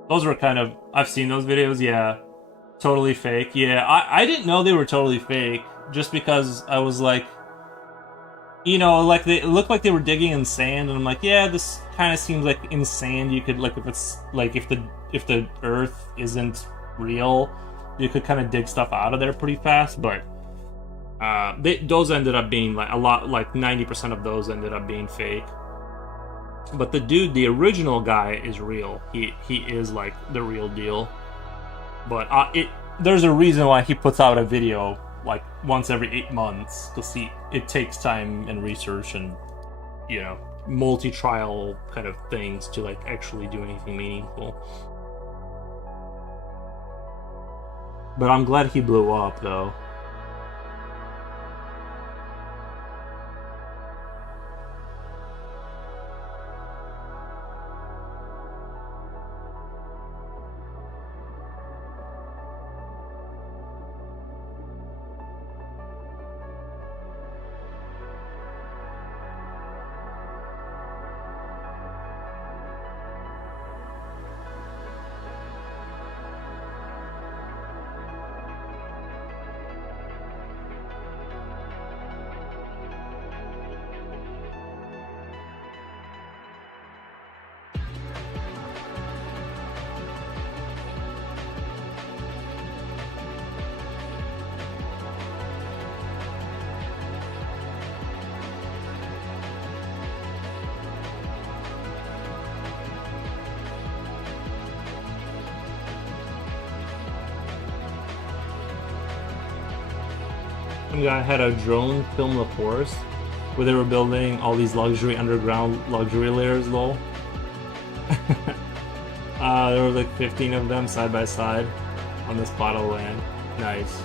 those were kind of, I've seen those videos. Yeah, totally fake. Yeah, I didn't know they were totally fake, just because I was like, you know, like it looked like they were digging in sand, and I'm like, yeah, this kind of seems like in sand you could, like, if it's like if the earth isn't real, you could kind of dig stuff out of there pretty fast. But those ended up being like a lot, like 90% of those ended up being fake. But the original guy is real. He is like the real deal. But there's a reason why he puts out a video like once every 8 months, because it takes time and research and, you know, multi-trial kind of things to like actually do anything meaningful. But I'm glad he blew up though. Some guy had a drone film the forest where they were building all these underground luxury layers, lol. There were like 15 of them side by side on this plot of land. Nice.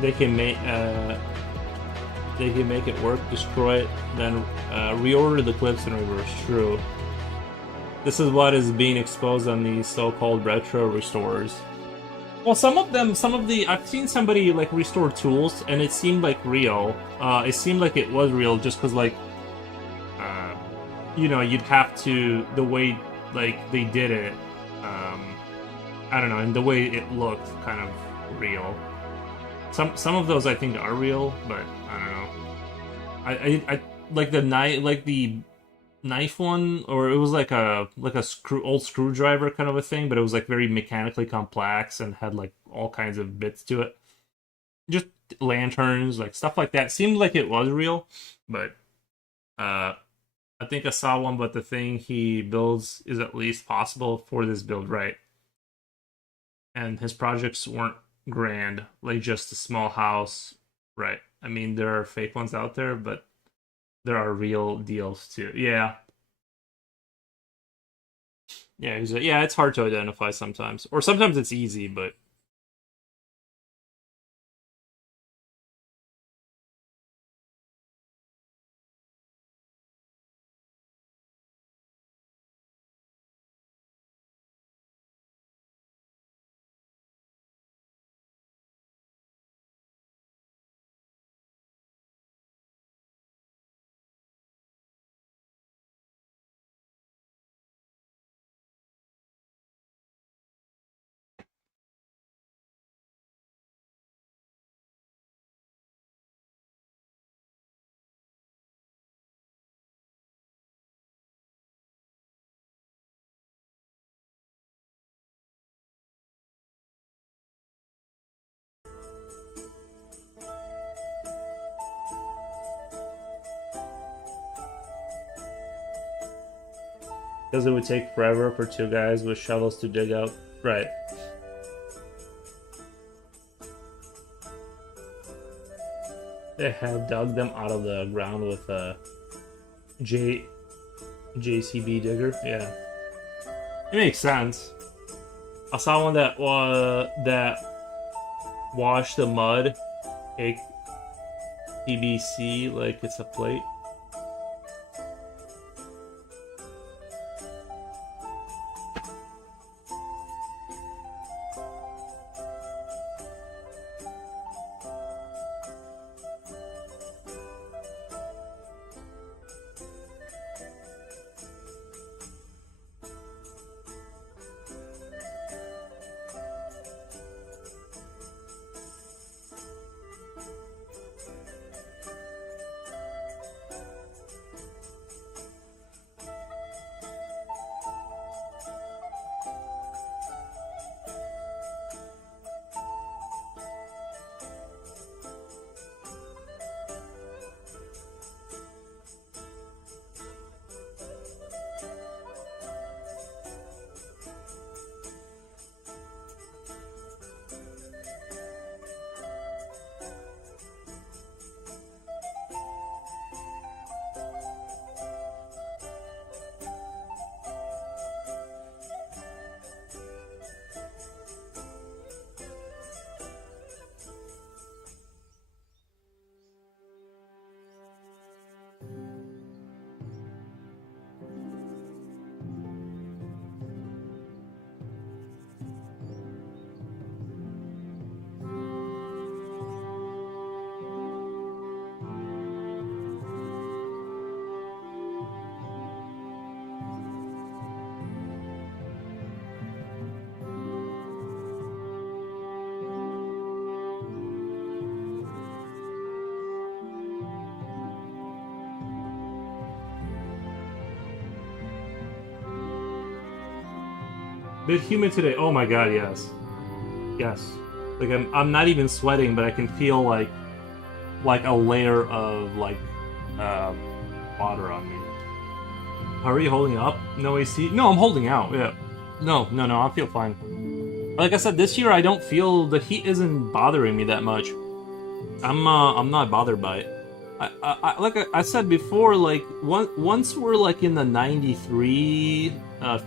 they can make it work, destroy it, then reorder the clips in reverse. True. This is what is being exposed on these so-called retro restorers. Well, some of the I've seen somebody like restore tools, and it seemed like real. It seemed like it was real, just because like, you know, you'd have to, the way like they did it, I don't know, and the way it looked kind of real. Some of those I think are real, but I don't know. I like the knife one, or it was like a old screwdriver kind of a thing, but it was like very mechanically complex and had like all kinds of bits to it. Just lanterns, like stuff like that. Seemed like it was real, but I think I saw one, but the thing he builds is at least possible for this build, right? And his projects weren't grand, like just a small house, right? I mean, there are fake ones out there, but there are real deals too. Yeah. Yeah, yeah, it's hard to identify sometimes. Or sometimes it's easy, but because it would take forever for two guys with shovels to dig out. Right. They have dug them out of the ground with a JCB digger. Yeah, it makes sense. I saw one that washed the mud, take PVC like it's a plate. Bit humid today. Oh my god, yes. Yes. Like I'm not even sweating, but I can feel like a layer of like water on me. How are you holding up? No AC? No, I'm holding out. Yeah. No, I feel fine. Like I said, this year I don't feel the heat isn't bothering me that much. I'm not bothered by it. Like I said before, like once we're like in the 93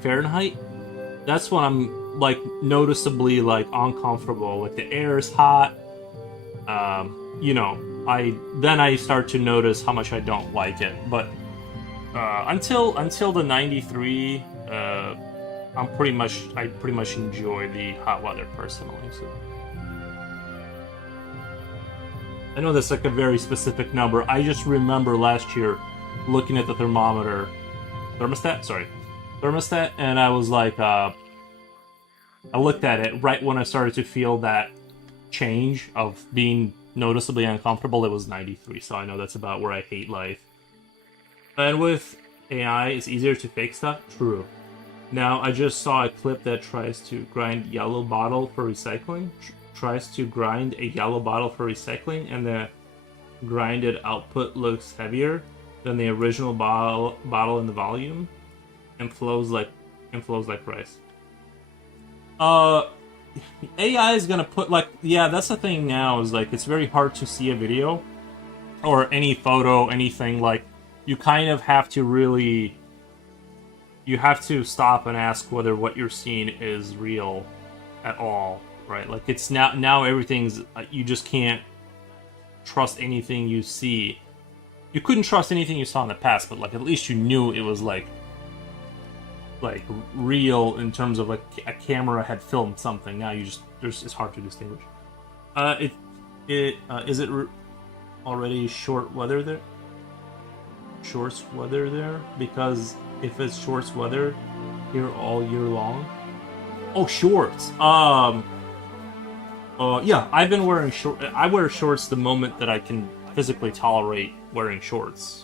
Fahrenheit, that's when I'm like noticeably like uncomfortable. Like the air is hot, you know, I start to notice how much I don't like it. But until the 93, I pretty much enjoy the hot weather personally. So I know that's like a very specific number. I just remember last year looking at the thermostat, and I was like, I looked at it right when I started to feel that change of being noticeably uncomfortable. It was 93, so I know that's about where I hate life. And with AI, it's easier to fake stuff. True. Now, I just saw a clip that tries to grind yellow bottle for recycling. Tries to grind a yellow bottle for recycling, and the grinded output looks heavier than the original bottle in the volume, and flows like rice. AI is gonna put like, yeah, that's the thing now, is like it's very hard to see a video or any photo, anything. Like, you kind of have to really, you have to stop and ask whether what you're seeing is real at all, right? Like, it's now everything's, you just can't trust anything you see. You couldn't trust anything you saw in the past, but like at least you knew it was like real in terms of like a camera had filmed something. Now it's hard to distinguish. Is it already short weather there? Shorts weather there? Because if it's shorts weather here all year long. Oh, shorts. Yeah, I've been wearing short. I wear shorts the moment that I can physically tolerate wearing shorts.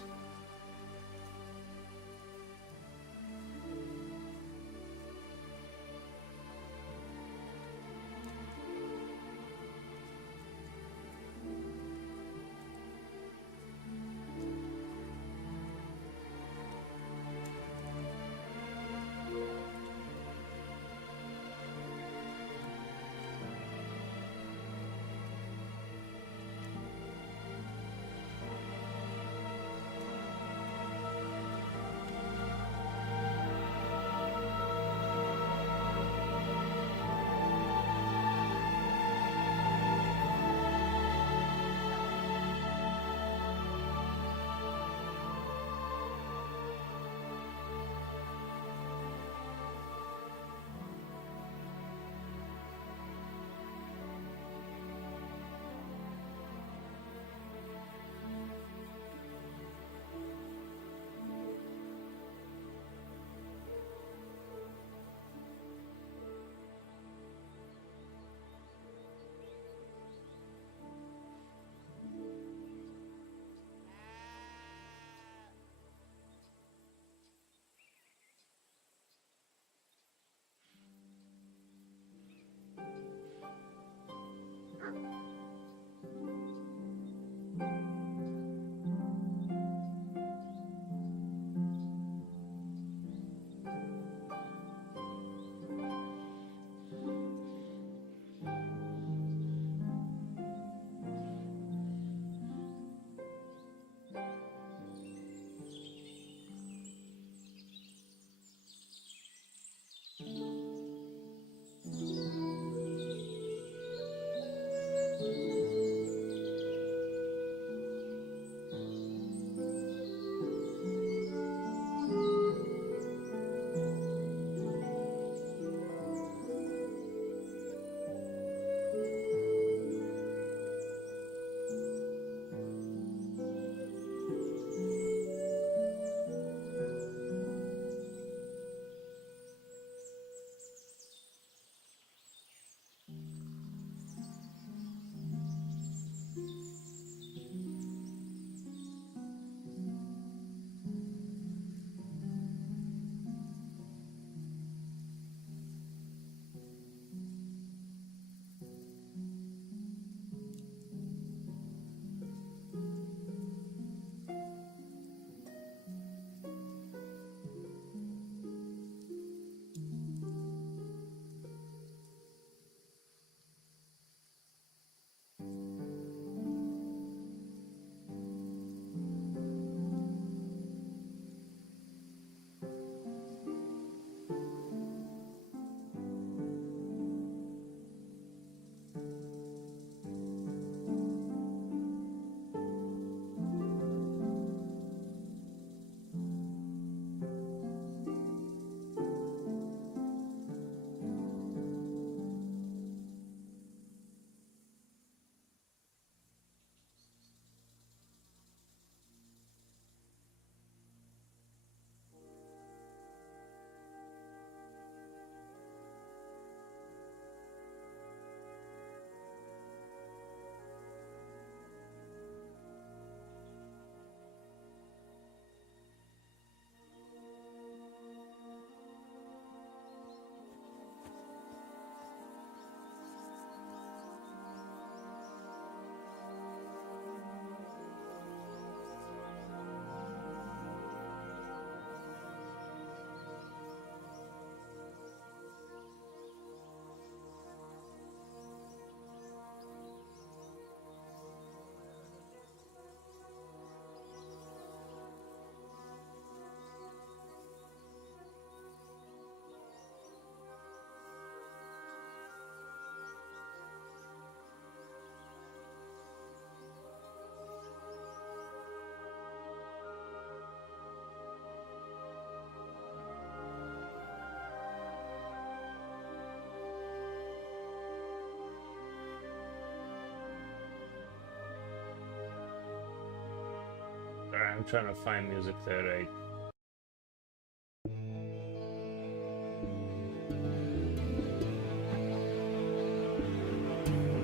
I'm trying to find music that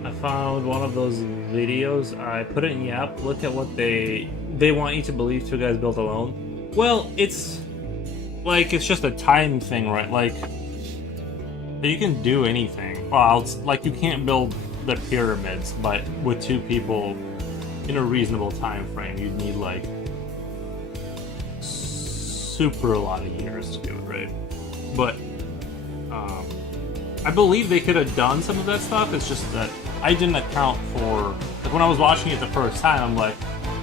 I found one of those videos. I put it in Yap. Look at what they want you to believe Two Guys Built Alone. Well, it's like it's just a time thing, right? Like you can do anything. Well, it's like you can't build the pyramids, but with two people in a reasonable time frame, you'd need like super a lot of years to do it, right? But I believe they could have done some of that stuff. It's just that I didn't account for, like, when I was watching it the first time, I'm like,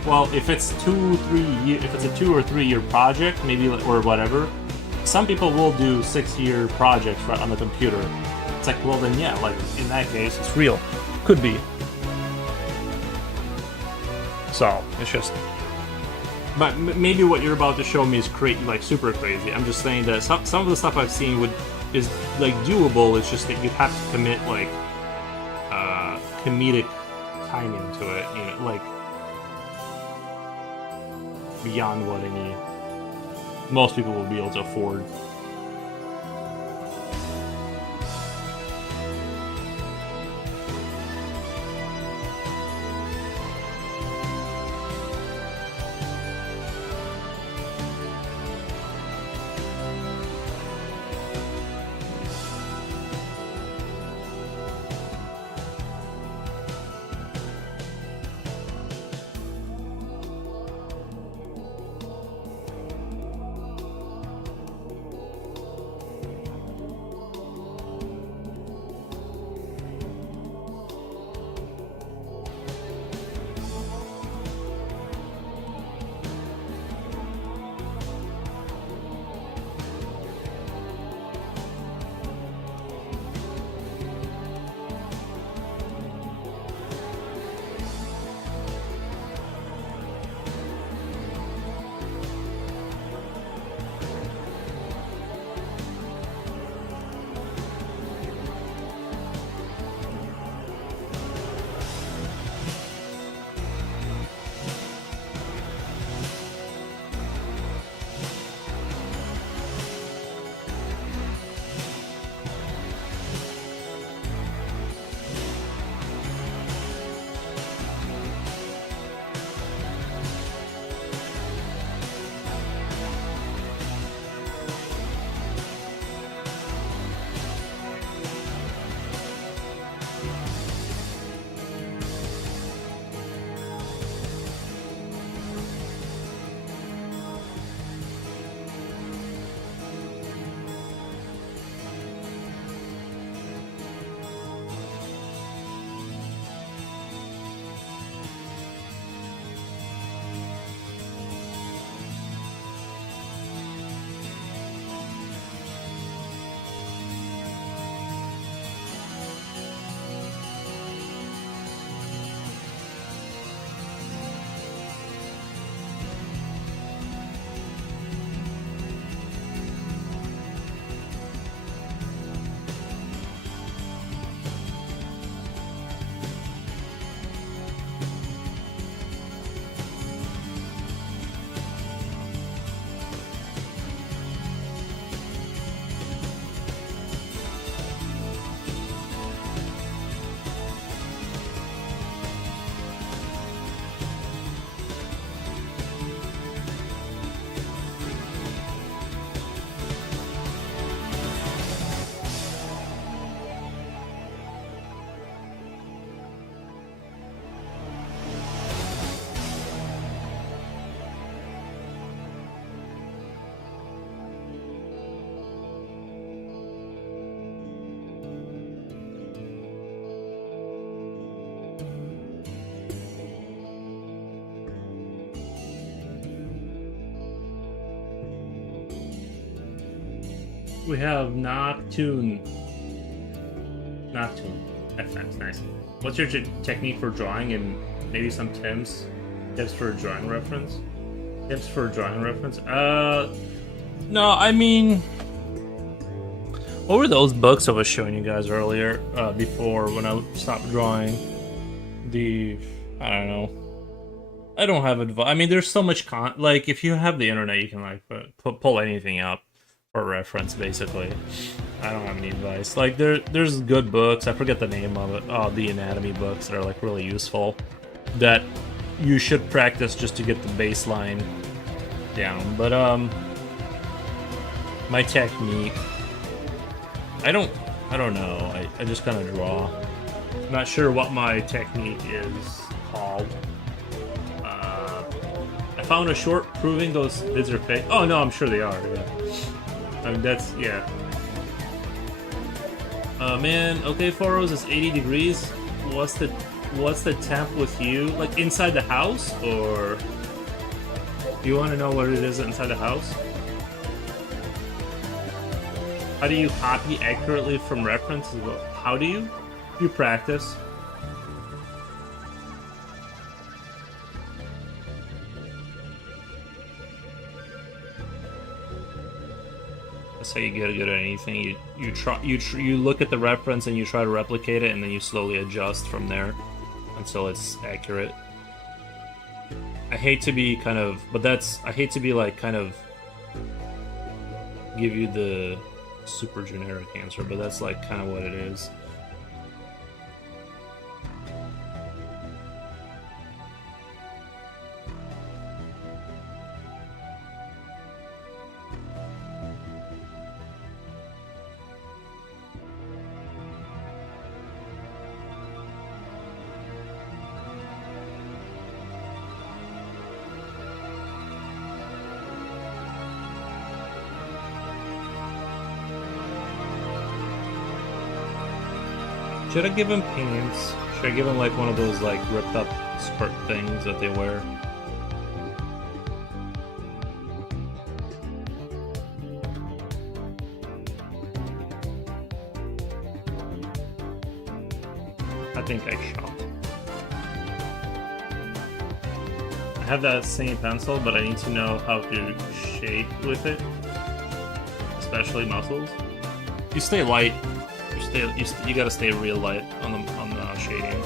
well, if it's if it's a 2 or 3 year project, maybe, or whatever, some people will do 6-year projects right on the computer. It's like, well, then yeah, like in that case, it's real. Could be. So it's just, but maybe what you're about to show me is like super crazy. I'm just saying that some of the stuff I've seen is like doable. It's just that you'd have to commit like comedic timing to it, you know, like beyond what most people will be able to afford. We have Noctune. FX, nice. What's your technique for drawing, and maybe some tips for drawing reference? Tips for drawing reference? No, I mean, what were those books I was showing you guys earlier, before when I stopped drawing? I don't know. I don't have advice. I mean, there's so much like if you have the internet, you can like pull anything up for reference. Basically, I don't have any advice. Like there's good books. I forget the name of it. Oh, the anatomy books that are like really useful. That you should practice just to get the baseline down. But my technique, I don't know. I just kind of draw. I'm not sure what my technique is called. I found a short proving those vids are fake. Oh no, I'm sure they are. Yeah. I mean that's yeah. Man, okay, Foros is 80 degrees. What's the temp with you? Like inside the house, or do you want to know what it is inside the house? How do you copy accurately from reference? How do you? You practice. That's how you get good at anything. You look at the reference and you try to replicate it, and then you slowly adjust from there until it's accurate. I hate to be kind of, I hate to be like kind of give you the super generic answer, but that's like kind of what it is. Should I give him pants? Should I give him like one of those like ripped up skirt things that they wear? I think I shall. I have that same pencil, but I need to know how to shape with it, especially muscles. You stay light. You gotta stay real light on the shading.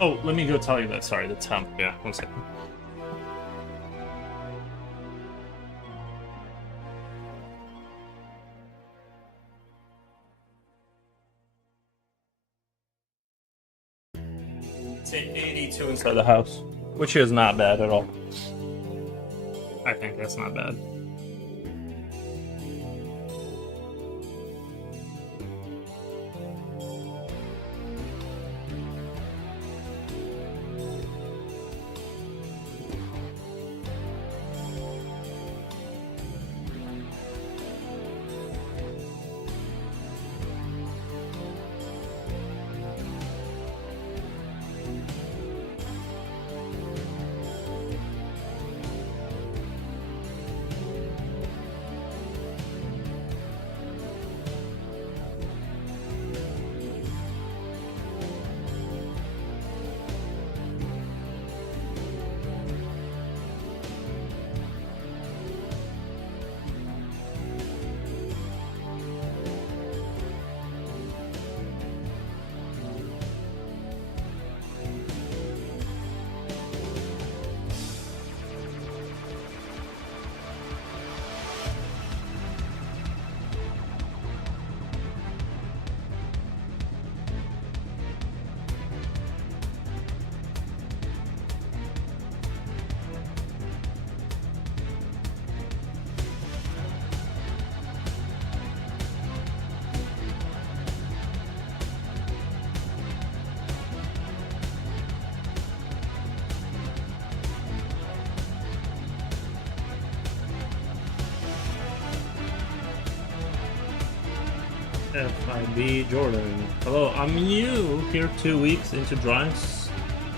Oh, let me go tell you that. Sorry, the temp. Yeah, one second. It's 82 inside the house, which is not bad at all. I think that's not bad. FIB Jordan. Hello, I'm new here 2 weeks into drawing.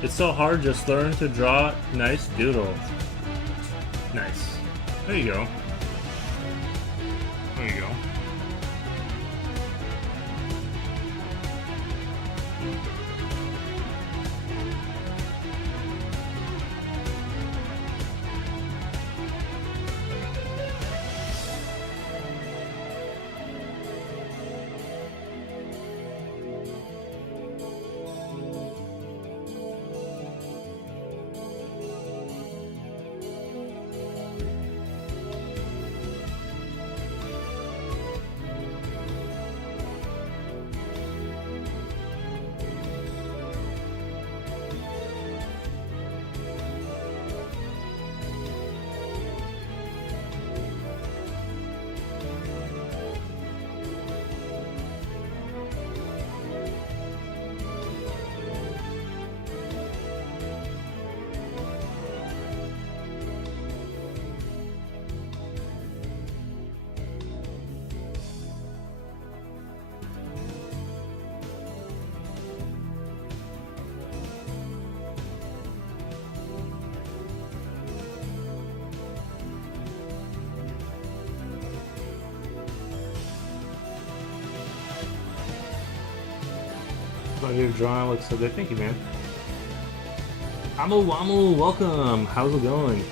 It's so hard, just learn to draw nice doodles. Nice. There you go. There you go. Your drawing looks so good. Thank you, man. Wamu, welcome. How's it going?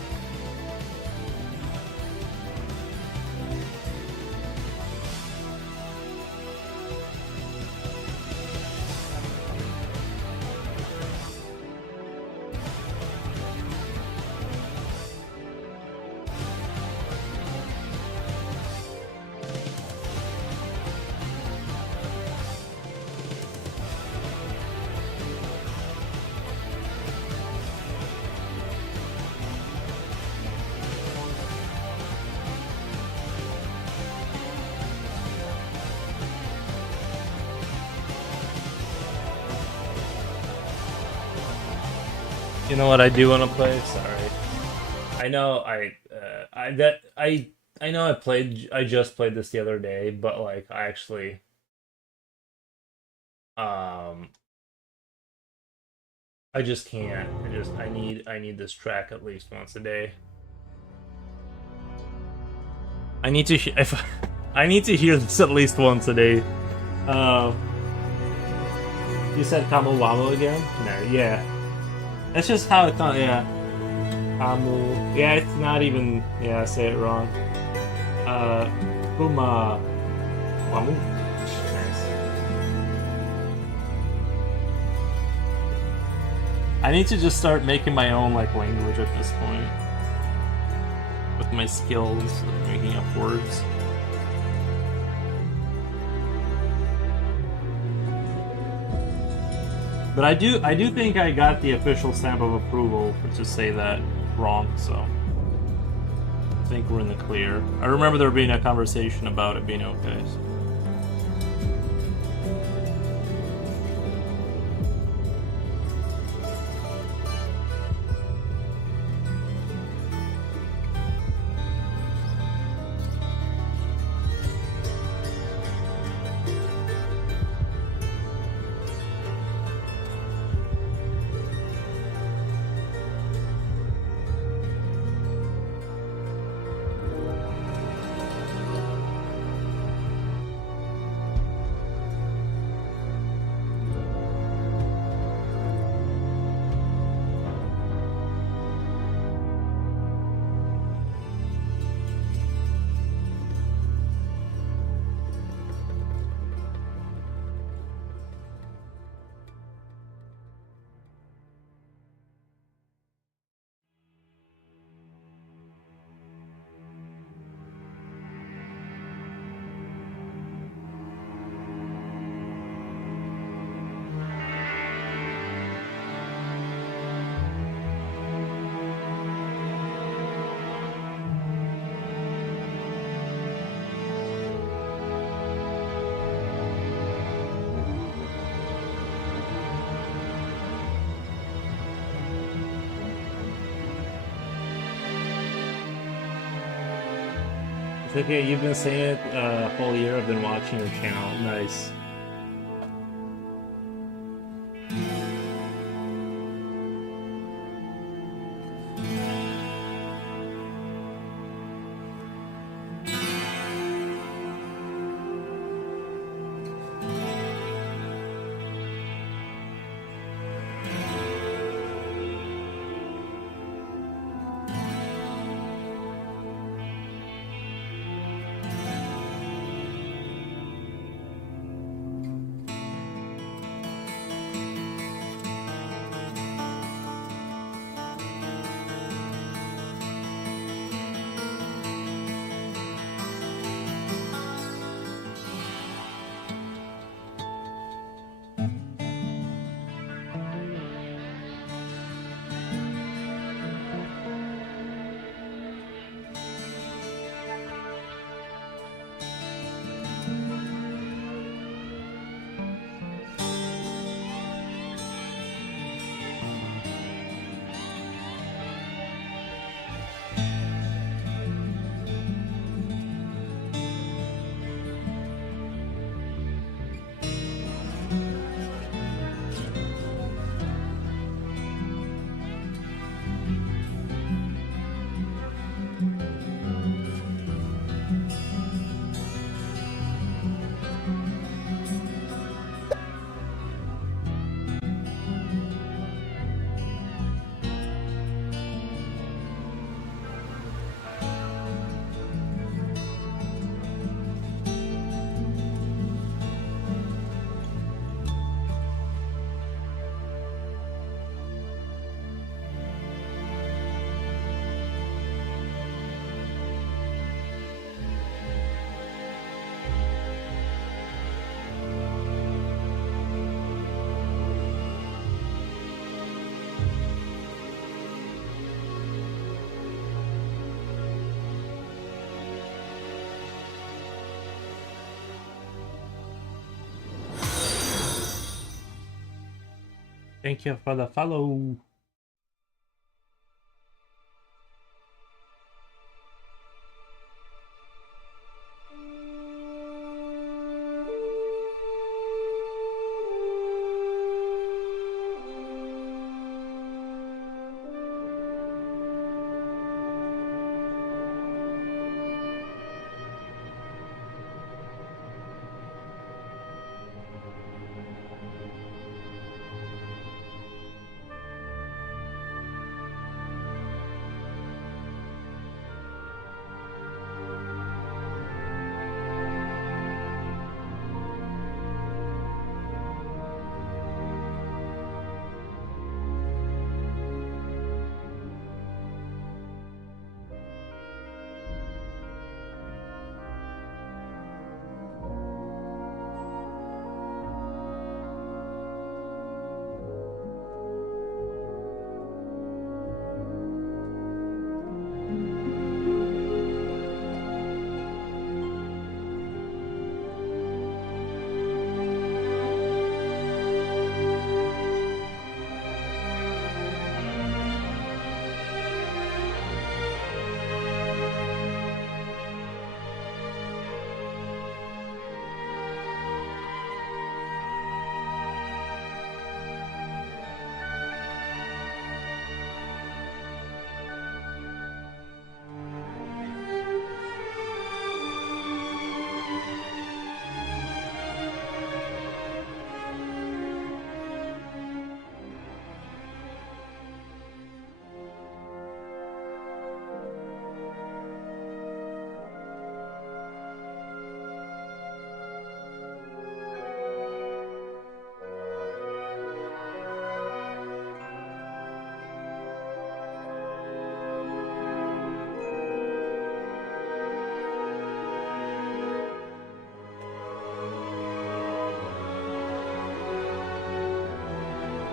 You know what I do want to play? Sorry. I know I just played this the other day, but like I actually I just can't. I need this track at least once a day. I need to I need to hear this at least once a day. You said Kamawamo again? No, yeah. That's just how it's not, yeah. Kamu. Yeah, it's not even, yeah, I say it wrong. Kuma. Wamu. Nice. I need to just start making my own, like, language at this point. With my skills of making up words. But I do think I got the official stamp of approval to say that wrong, so I think we're in the clear. I remember there being a conversation about it being okay. So. It's okay, you've been saying it a whole year. I've been watching your channel. Nice. Thank you for the follow.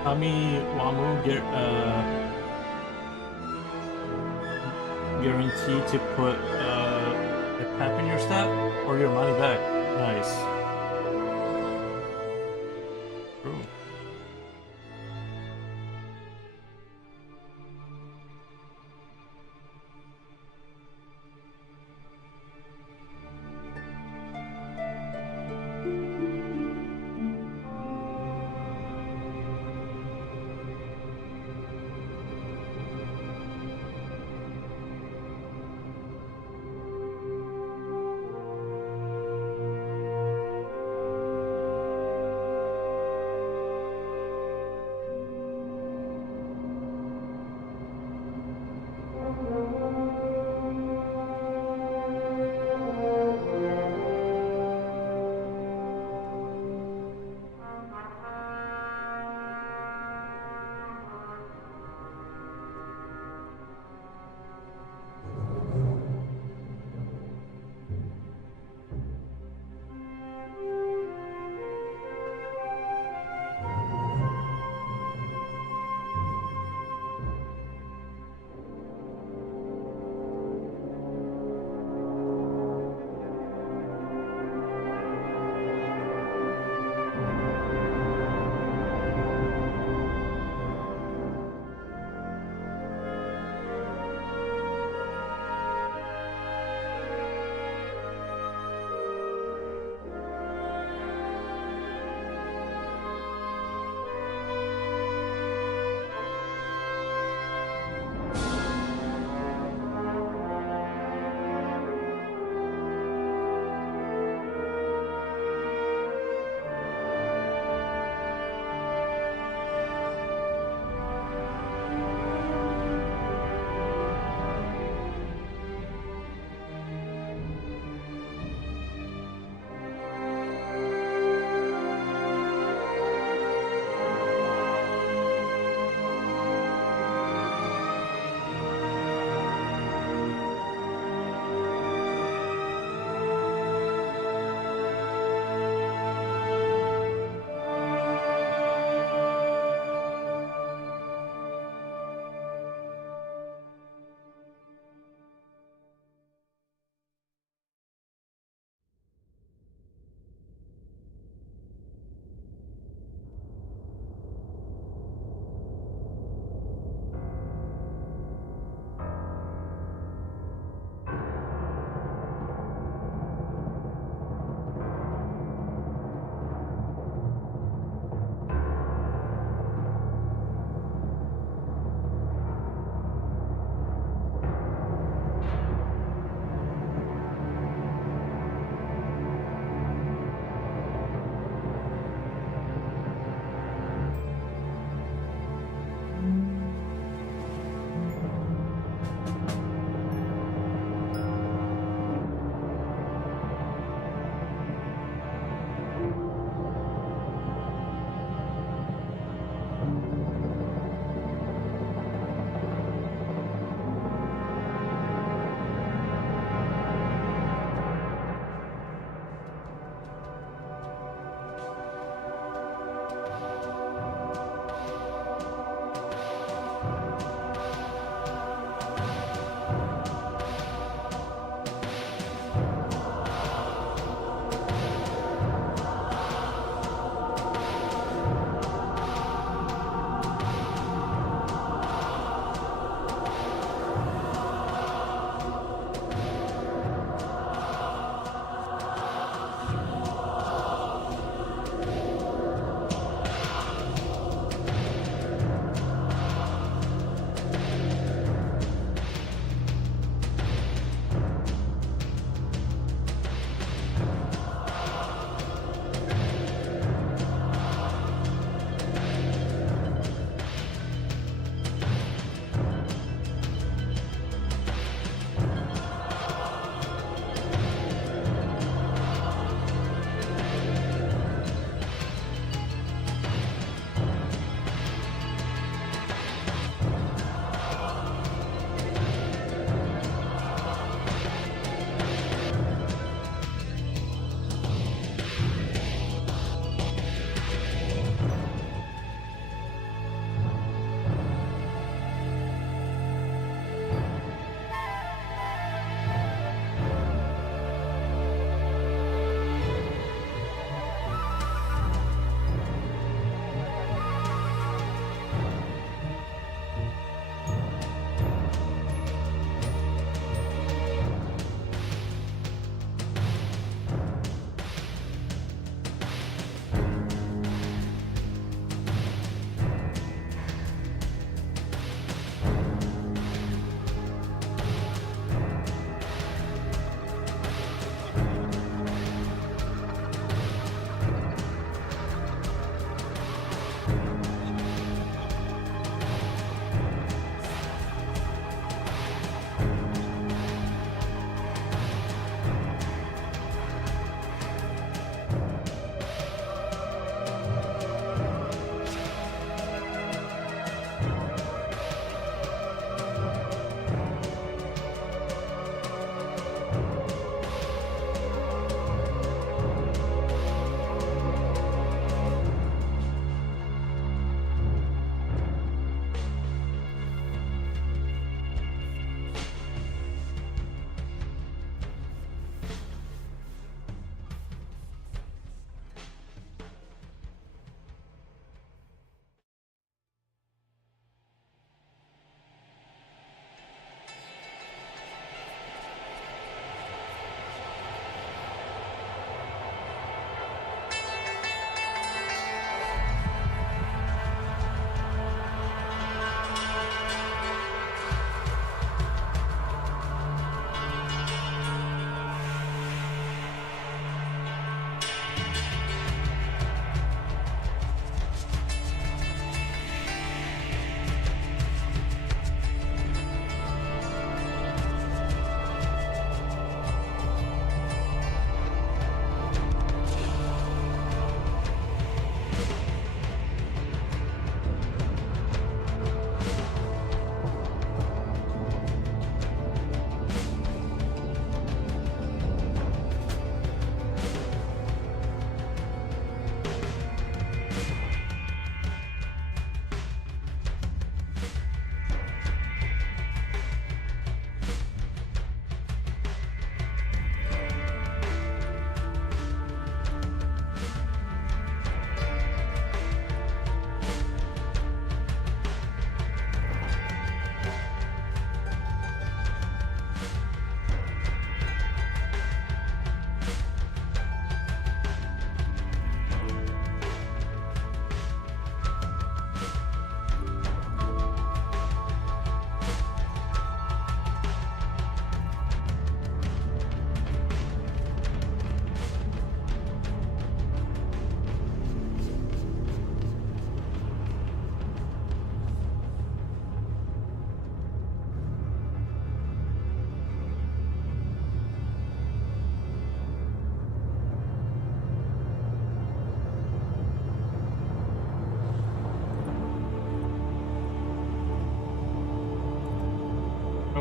Tommy Wamu guaranteed to put a pep in your step or your money back. Nice. True.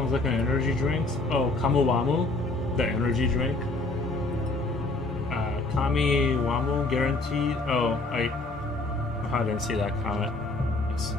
Sounds like an energy drink. Oh, Kamuwamu, the energy drink. Kami Wamu guaranteed. Oh, I didn't see that comment. Yes.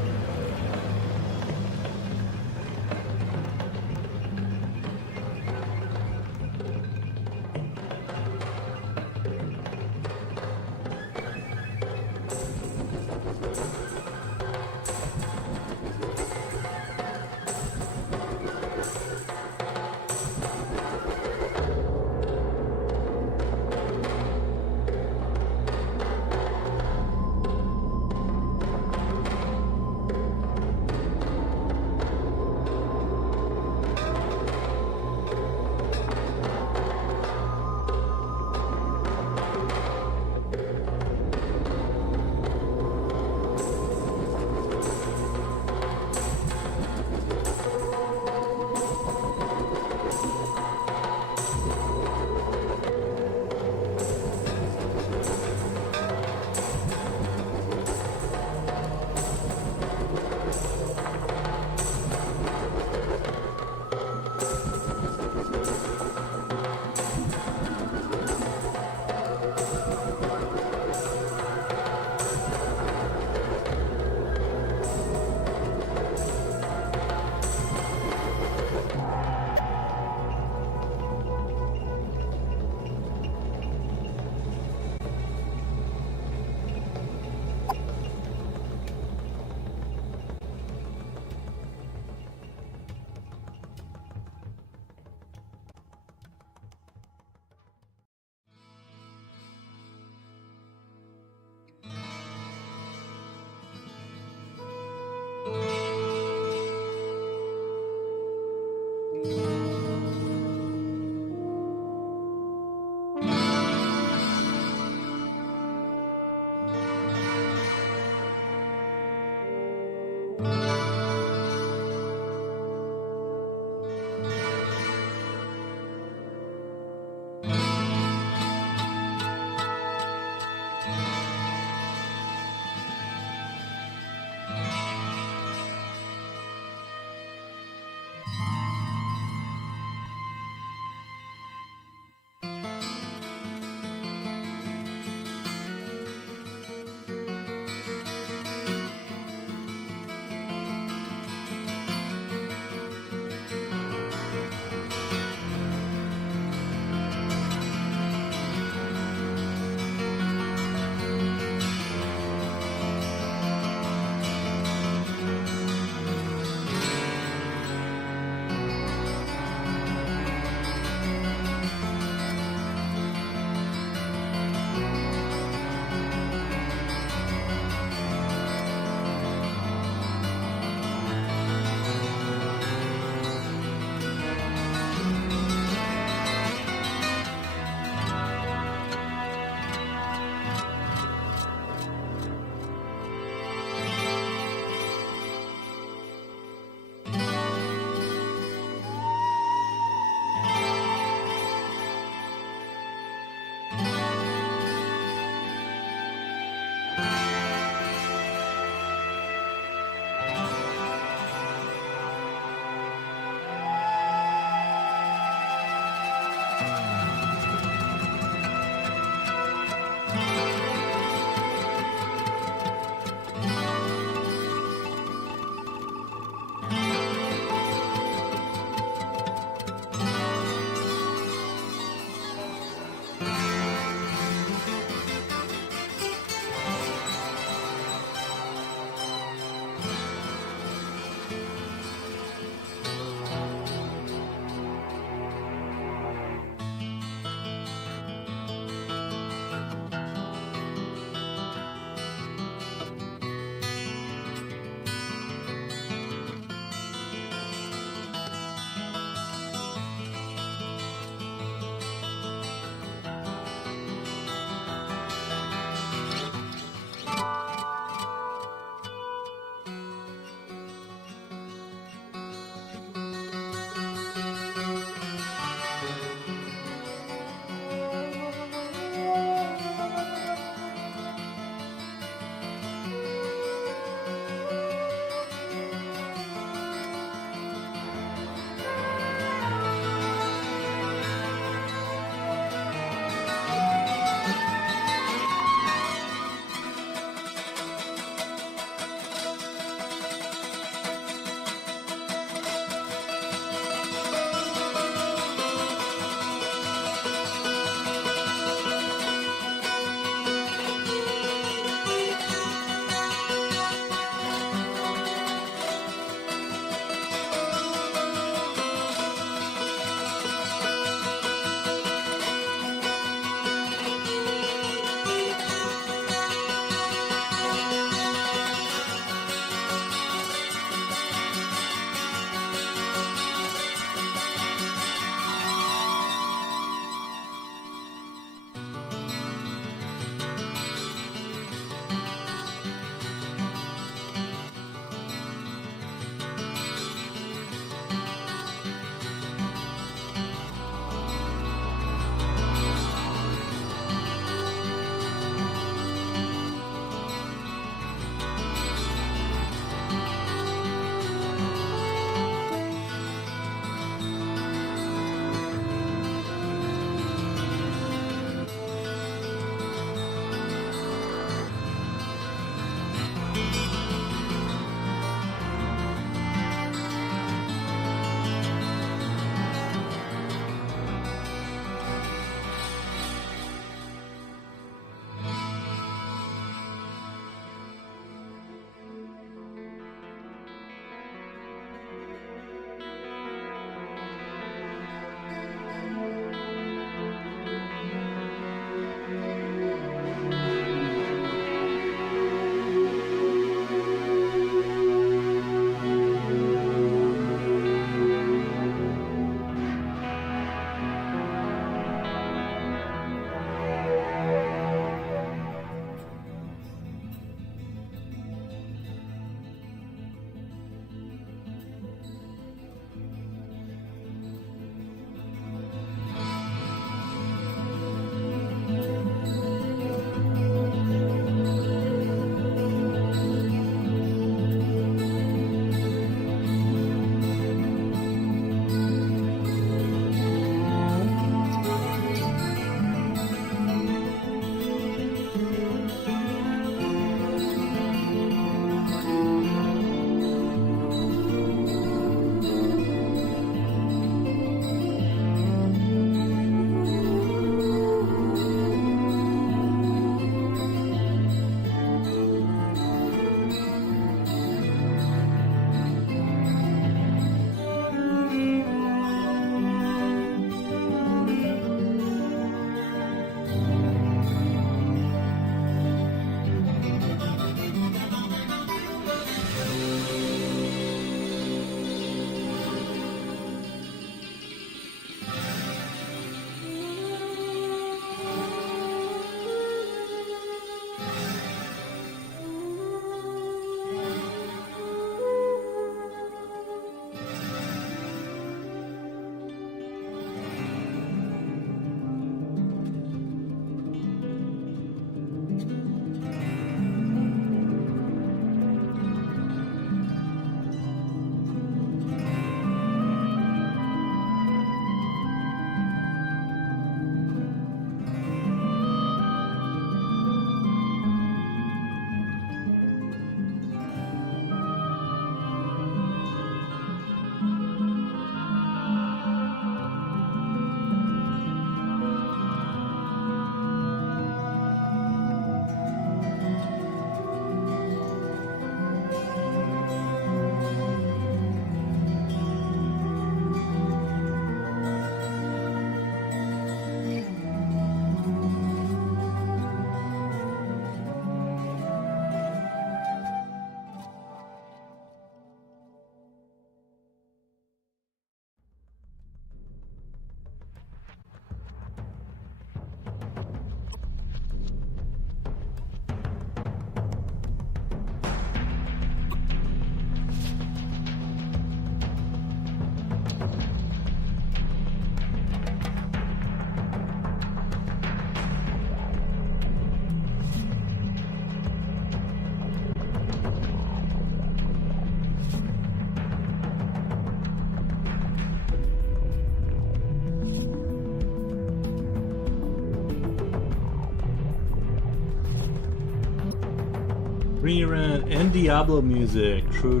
Rerun and Diablo music. True.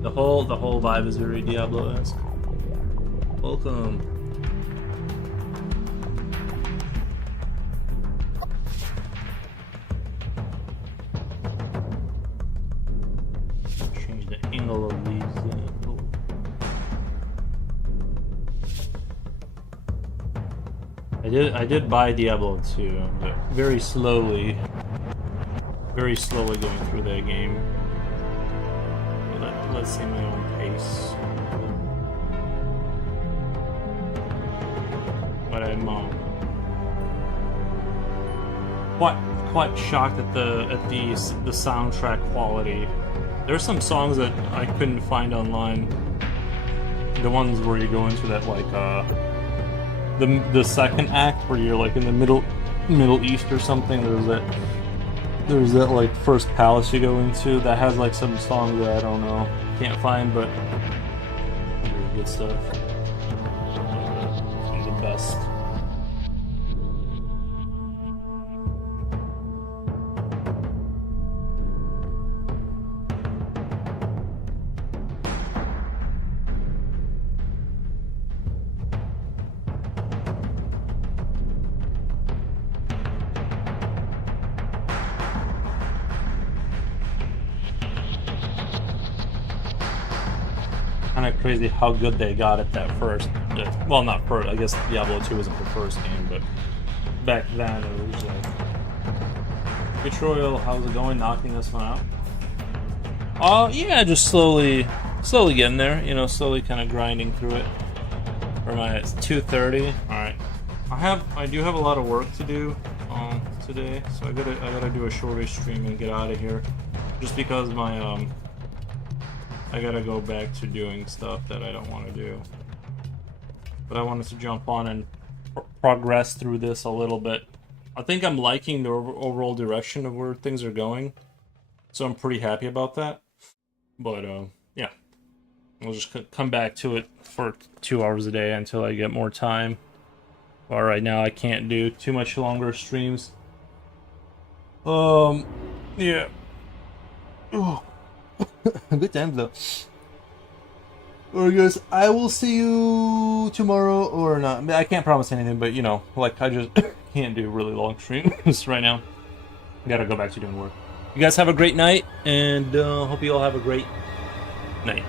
The whole vibe is very Diablo-esque. Welcome. Change the angle of these. I did buy Diablo 2, but very slowly going through that game. Let's see my own pace. But I'm quite shocked at the soundtrack quality. There's some songs that I couldn't find online. The ones where you go into that like the second act where you're like in the Middle East or something. There's that like first palace you go into that has like some songs that I don't know, can't find, but very good stuff. Some of the best. Kind of crazy how good they got at that first. Well, not first. I guess Diablo 2 wasn't the first game, but back then it was like. Betrayal, how's it going? Knocking this one out? Yeah, just slowly getting there. You know, slowly kind of grinding through it. Where am I at? It's 2:30. All right. I do have a lot of work to do today, so I gotta do a shorter stream and get out of here. Just because my I gotta go back to doing stuff that I don't want to do. But I wanted to jump on and progress through this a little bit. I think I'm liking the overall direction of where things are going. So I'm pretty happy about that. But, yeah. I'll just come back to it for 2 hours a day until I get more time. But right now I can't do too much longer streams. Yeah. Oh. Good times though. Alright guys, I will see you tomorrow or not. I can't promise anything, but you know, like I just can't do really long streams right now. I gotta go back to doing work. You guys have a great night, and hope you all have a great night.